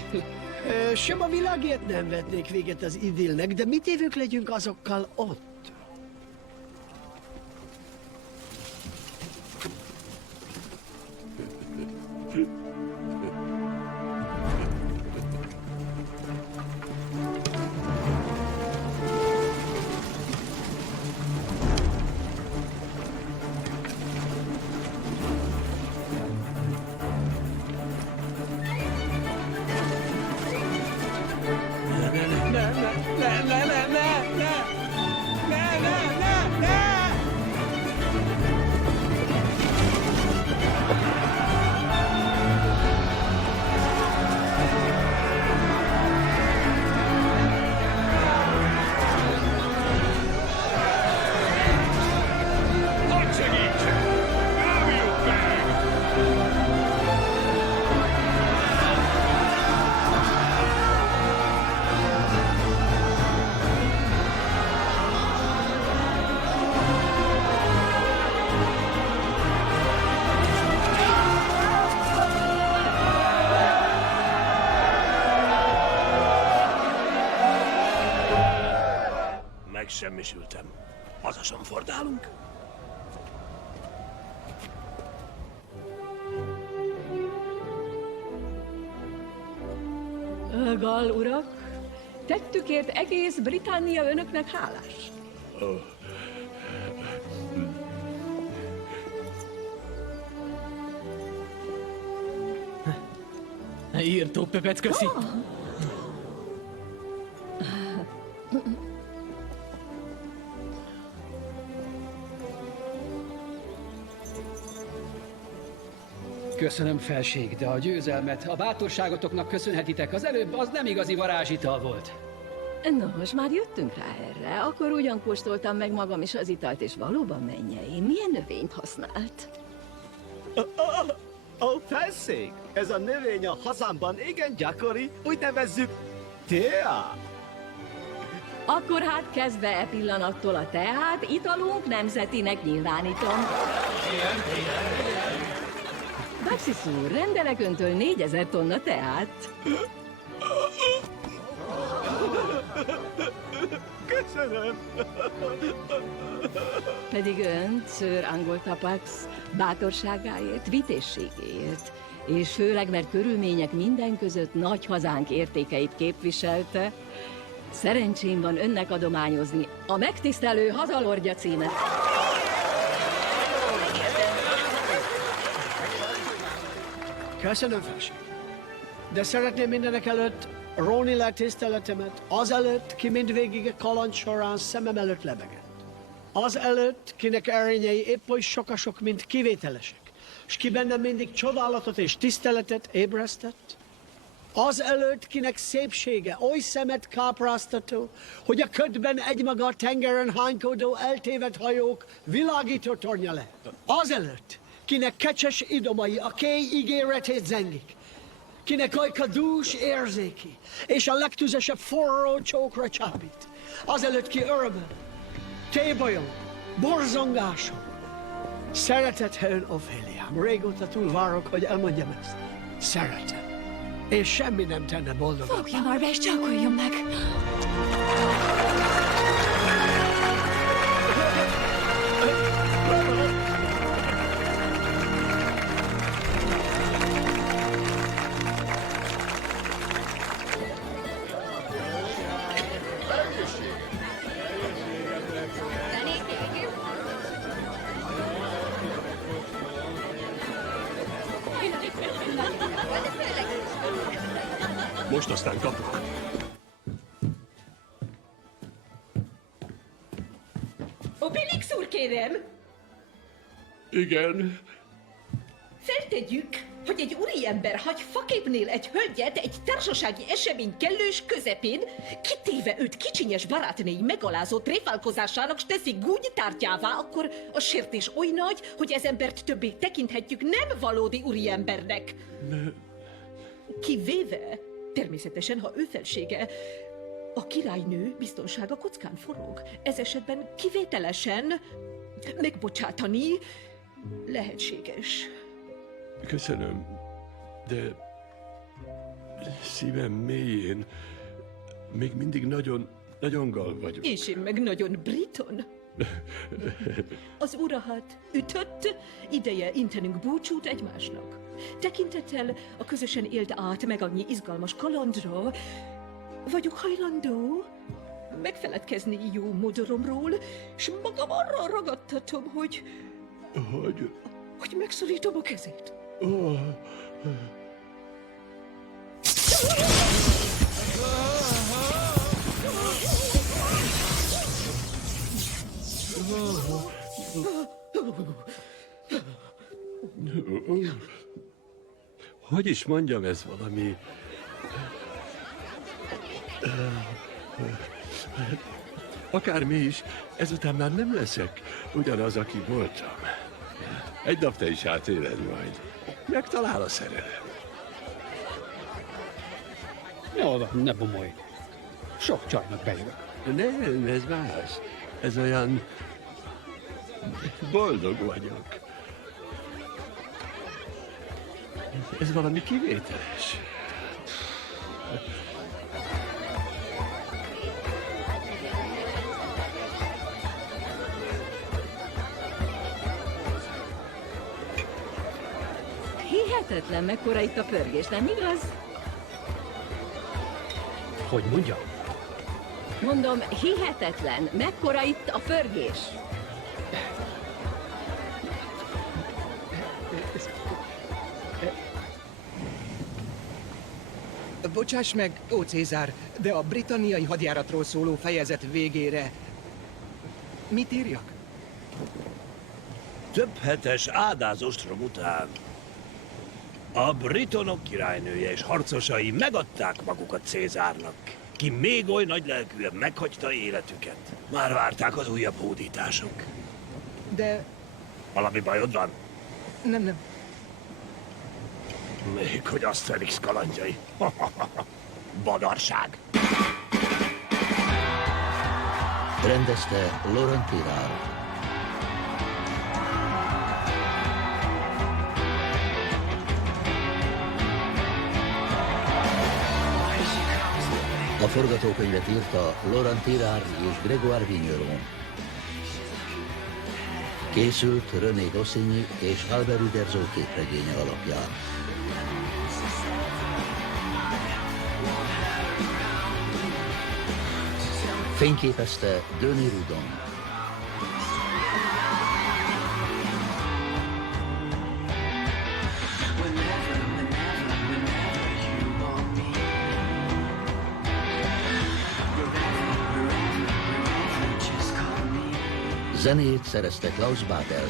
Sem a világért nem vetnék véget az idillnek, de mit évők legyünk azokkal ott? Megsemmisültem. Hazasan fordálunk? Gal urak, tettükért egész Britannia önöknek hálás. Írtó Pepec, köszi. Köszönöm, felség, de a győzelmet a bátorságotoknak köszönhetitek. Az előbb az nem igazi varázsital volt. Nos, már jöttünk rá erre. Akkor ugyan kóstoltam meg magam is az italt, és valóban mennyei. Milyen növényt használt? Ó, felszég! Ez a növény a hazámban igen gyakori, úgy nevezzük teá. Akkor hát kezdve e pillanattól a teát italunk nemzetinek nyilvánítom. Daxis úr, rendelek öntől 4000 tonna teát. Köszönöm! Pedig önt, Sir Angol Tapax, bátorságáért, vitézségéért, és főleg, mert körülmények minden között nagy hazánk értékeit képviselte, szerencsém van önnek adományozni a megtisztelő hazalordja címet. Köszönöm, felség. De szeretném mindenek előtt róni le tiszteletemet azelőtt, ki mindvégig a kaland során szemem előtt lebegett. Azelőtt, kinek erényei épp oly sokasok, mint kivételesek, s ki bennem mindig csodálatot és tiszteletet ébresztett. Azelőtt, kinek szépsége oly szemet kápráztató, hogy a ködben egymaga a tengeren hánykodó eltévedt hajók világító tornya lehet. Azelőtt, kinek kecses idomai a kéj ígéretét zengik, kinek ajka dús érzéki, és a legtüzesebb forró csókra csábít. Azelőtt, ki örömöl, tébajon, borzongáson. Szeretetlen Oféliám, régóta túl várok, hogy elmondjam ezt. Szeretem. És semmi nem tenne boldogabb. Fogja már be, és csókoljon meg! Most aztán kapok. Obelix úr, kérem! Igen. Feltegyük, hogy egy úriember hagy faképnél egy hölgyet egy társasági esemény kellős közepén, kitéve őt kicsinyes barátnéi megalázó tréfálkozásának s teszi gúnytárgyává, akkor a sértés oly nagy, hogy ez embert többé tekinthetjük nem valódi úriembernek. Kivéve, természetesen, ha ő felsége, a királynő biztonsága kockán forog. Ez esetben kivételesen megbocsátani lehetséges. Köszönöm, de szívem mélyén még mindig nagyon gal vagyok. És én meg nagyon Briton. Az urahat ütött, ideje intenünk búcsút egymásnak. Tekintettel a közösen élt át meg annyi izgalmas kalandra, vagyok hajlandó megfeledkezni jó modoromról, és magam arra ragadtatom, hogy megszorítom a kezét. Hogy is mondjam, ez valami... Akármi is, ezután már nem leszek ugyanaz, aki voltam. Egy nap te is átéled majd. Megtalál a szerelem. Jól van, ne bomolj. Sok csajnak bejövök. Nem, ez más. Ez olyan... boldog vagyok. Ez valami kivételes. Hihetetlen, mekkora itt a pörgés, nem igaz? Hogy mondja? Mondom, hihetetlen, mekkora itt a pörgés. Bocsáss meg, ó Cézár, de a britanniai hadjáratról szóló fejezet végére mit írjak? Több hetes ádázostrom után a britonok királynője és harcosai megadták magukat Cézárnak, ki még oly nagy lelkűen meghagyta életüket. Már várták az újabb hódítások. De... Valami bajod van? Nem. Még hogy Asterix kalandjai. Badarság. Rendezte Laurent Tirard. A forgatókönyvet írta Laurent Tirard és Grégoire Vigneron. Készült René Goscinny és Albert Uderzo képregénye alapján. Fényképezte Denis Rudon. Zenét szerezte Klaus Badel.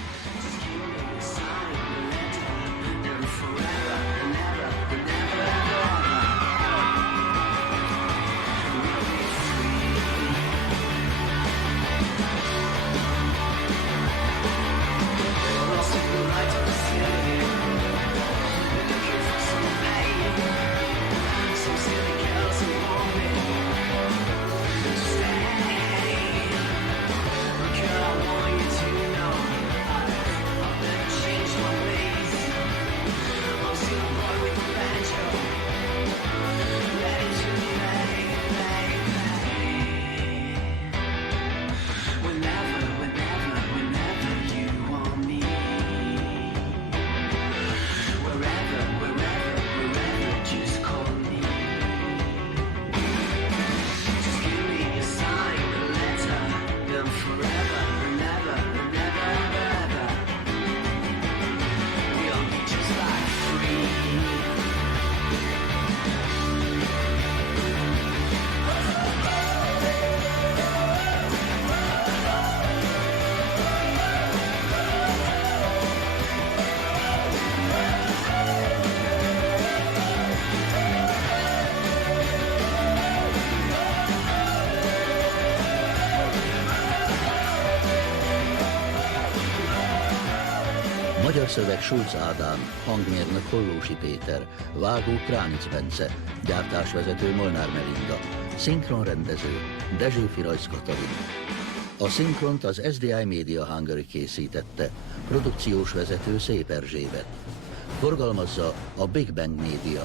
Hangszerszöveg Schulz Ádám, hangmérnök Hollósi Péter, vágó Kránic Bence, gyártásvezető Molnár Melinda, szinkronrendező Dezsőfi Rajc Katalin. A szinkront az SDI Media Hungary készítette, produkciós vezető Szép Erzsébet. Forgalmazza a Big Bang Media.